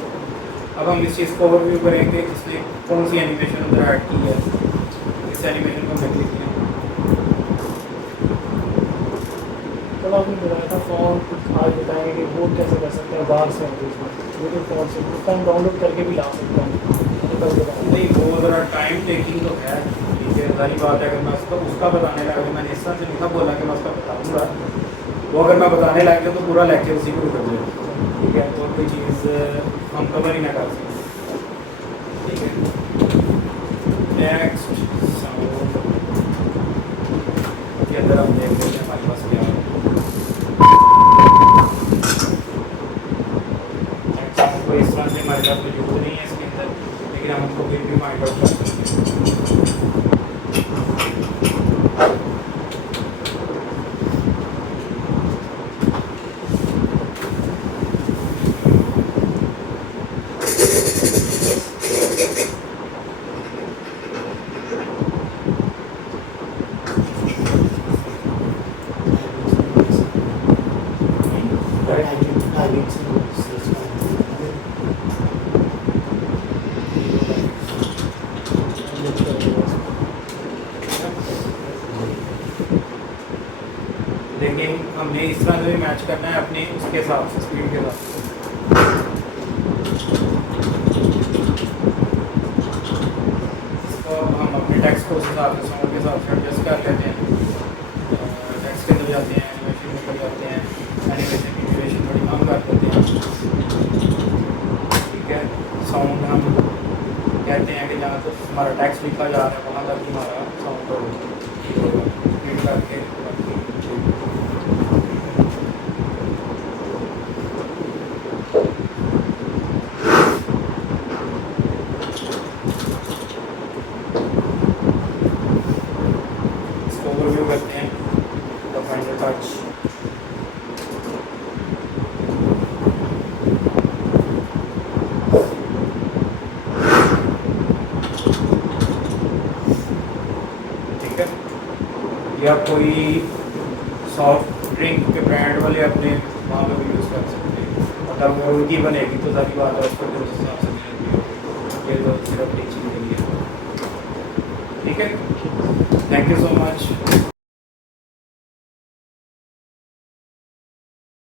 अब हम इस चीज़ को ओवरव्यू करेंगे, इसने कौन सी एनिमेशन अंदर ऐड की है, इस एनिमेशन को हमने क्लिक किया। तो आपने बताया था फॉन्ट, आज बताएंगे कि वो कैसे कर सकते हैं बाहर से यूट्यूब फॉन्ट से, उसको हम डाउनलोड करके भी ला सकते हैं। नहीं, वो ज़रा टाइम टेकिंग तो है, ठीक है, सारी बात है। अगर मैं उसका बताने लगा, मैंने इस तरह से लिखा बोला कि मैं उसका बताऊँगा, वो अगर मैं बताने लग गया तो पूरा लेक्चर उसी को कर जाएगा, ठीक है, और कोई चीज़ हम कवर ही ना कर सकते, ठीक है। नेक्स्ट साउंड के अंदर हम देख लेते हैं हमारे पास क्या है। साउंड को इस तरह से हमारे पास कोई यूज नहीं है इसके अंदर, लेकिन हम उसको फिर भी फाइंड आउट कर सकते हैं। लेकिन हमने इस तरह से भी मैच करना है अपने उसके हिसाब से, स्पीड के हिसाब से। इसको हम अपने टेक्स्ट को उस हिसाब से साउंड के हिसाब से एडजस्ट कर लेते हैं। टेक्स्ट के अंदर जाते हैं, एनिमेशन के अंदर जाते हैं, एनिमेशन की ड्यूरेशन थोड़ी कम कर देते हैं, ठीक है। साउंड हम कहते हैं कि जहाँ तक हमारा टेक्स्ट लिखा जा रहा है वहाँ तक ही हमारा साउंड को स्पीड करके ओवरव्यू करते हैं। द फाइनल टच, ठीक है। या कोई सॉफ्ट ड्रिंक के ब्रांड वाले अपने वहाँ पे भी यूज़ कर सकते हैं, मतलब वो उनकी बनेगी तो सारी बात है उसको फिर उस हिसाब से मिलेगी, ये तो सिर्फ टीचिंग के लिए, ठीक है। Thank you so much.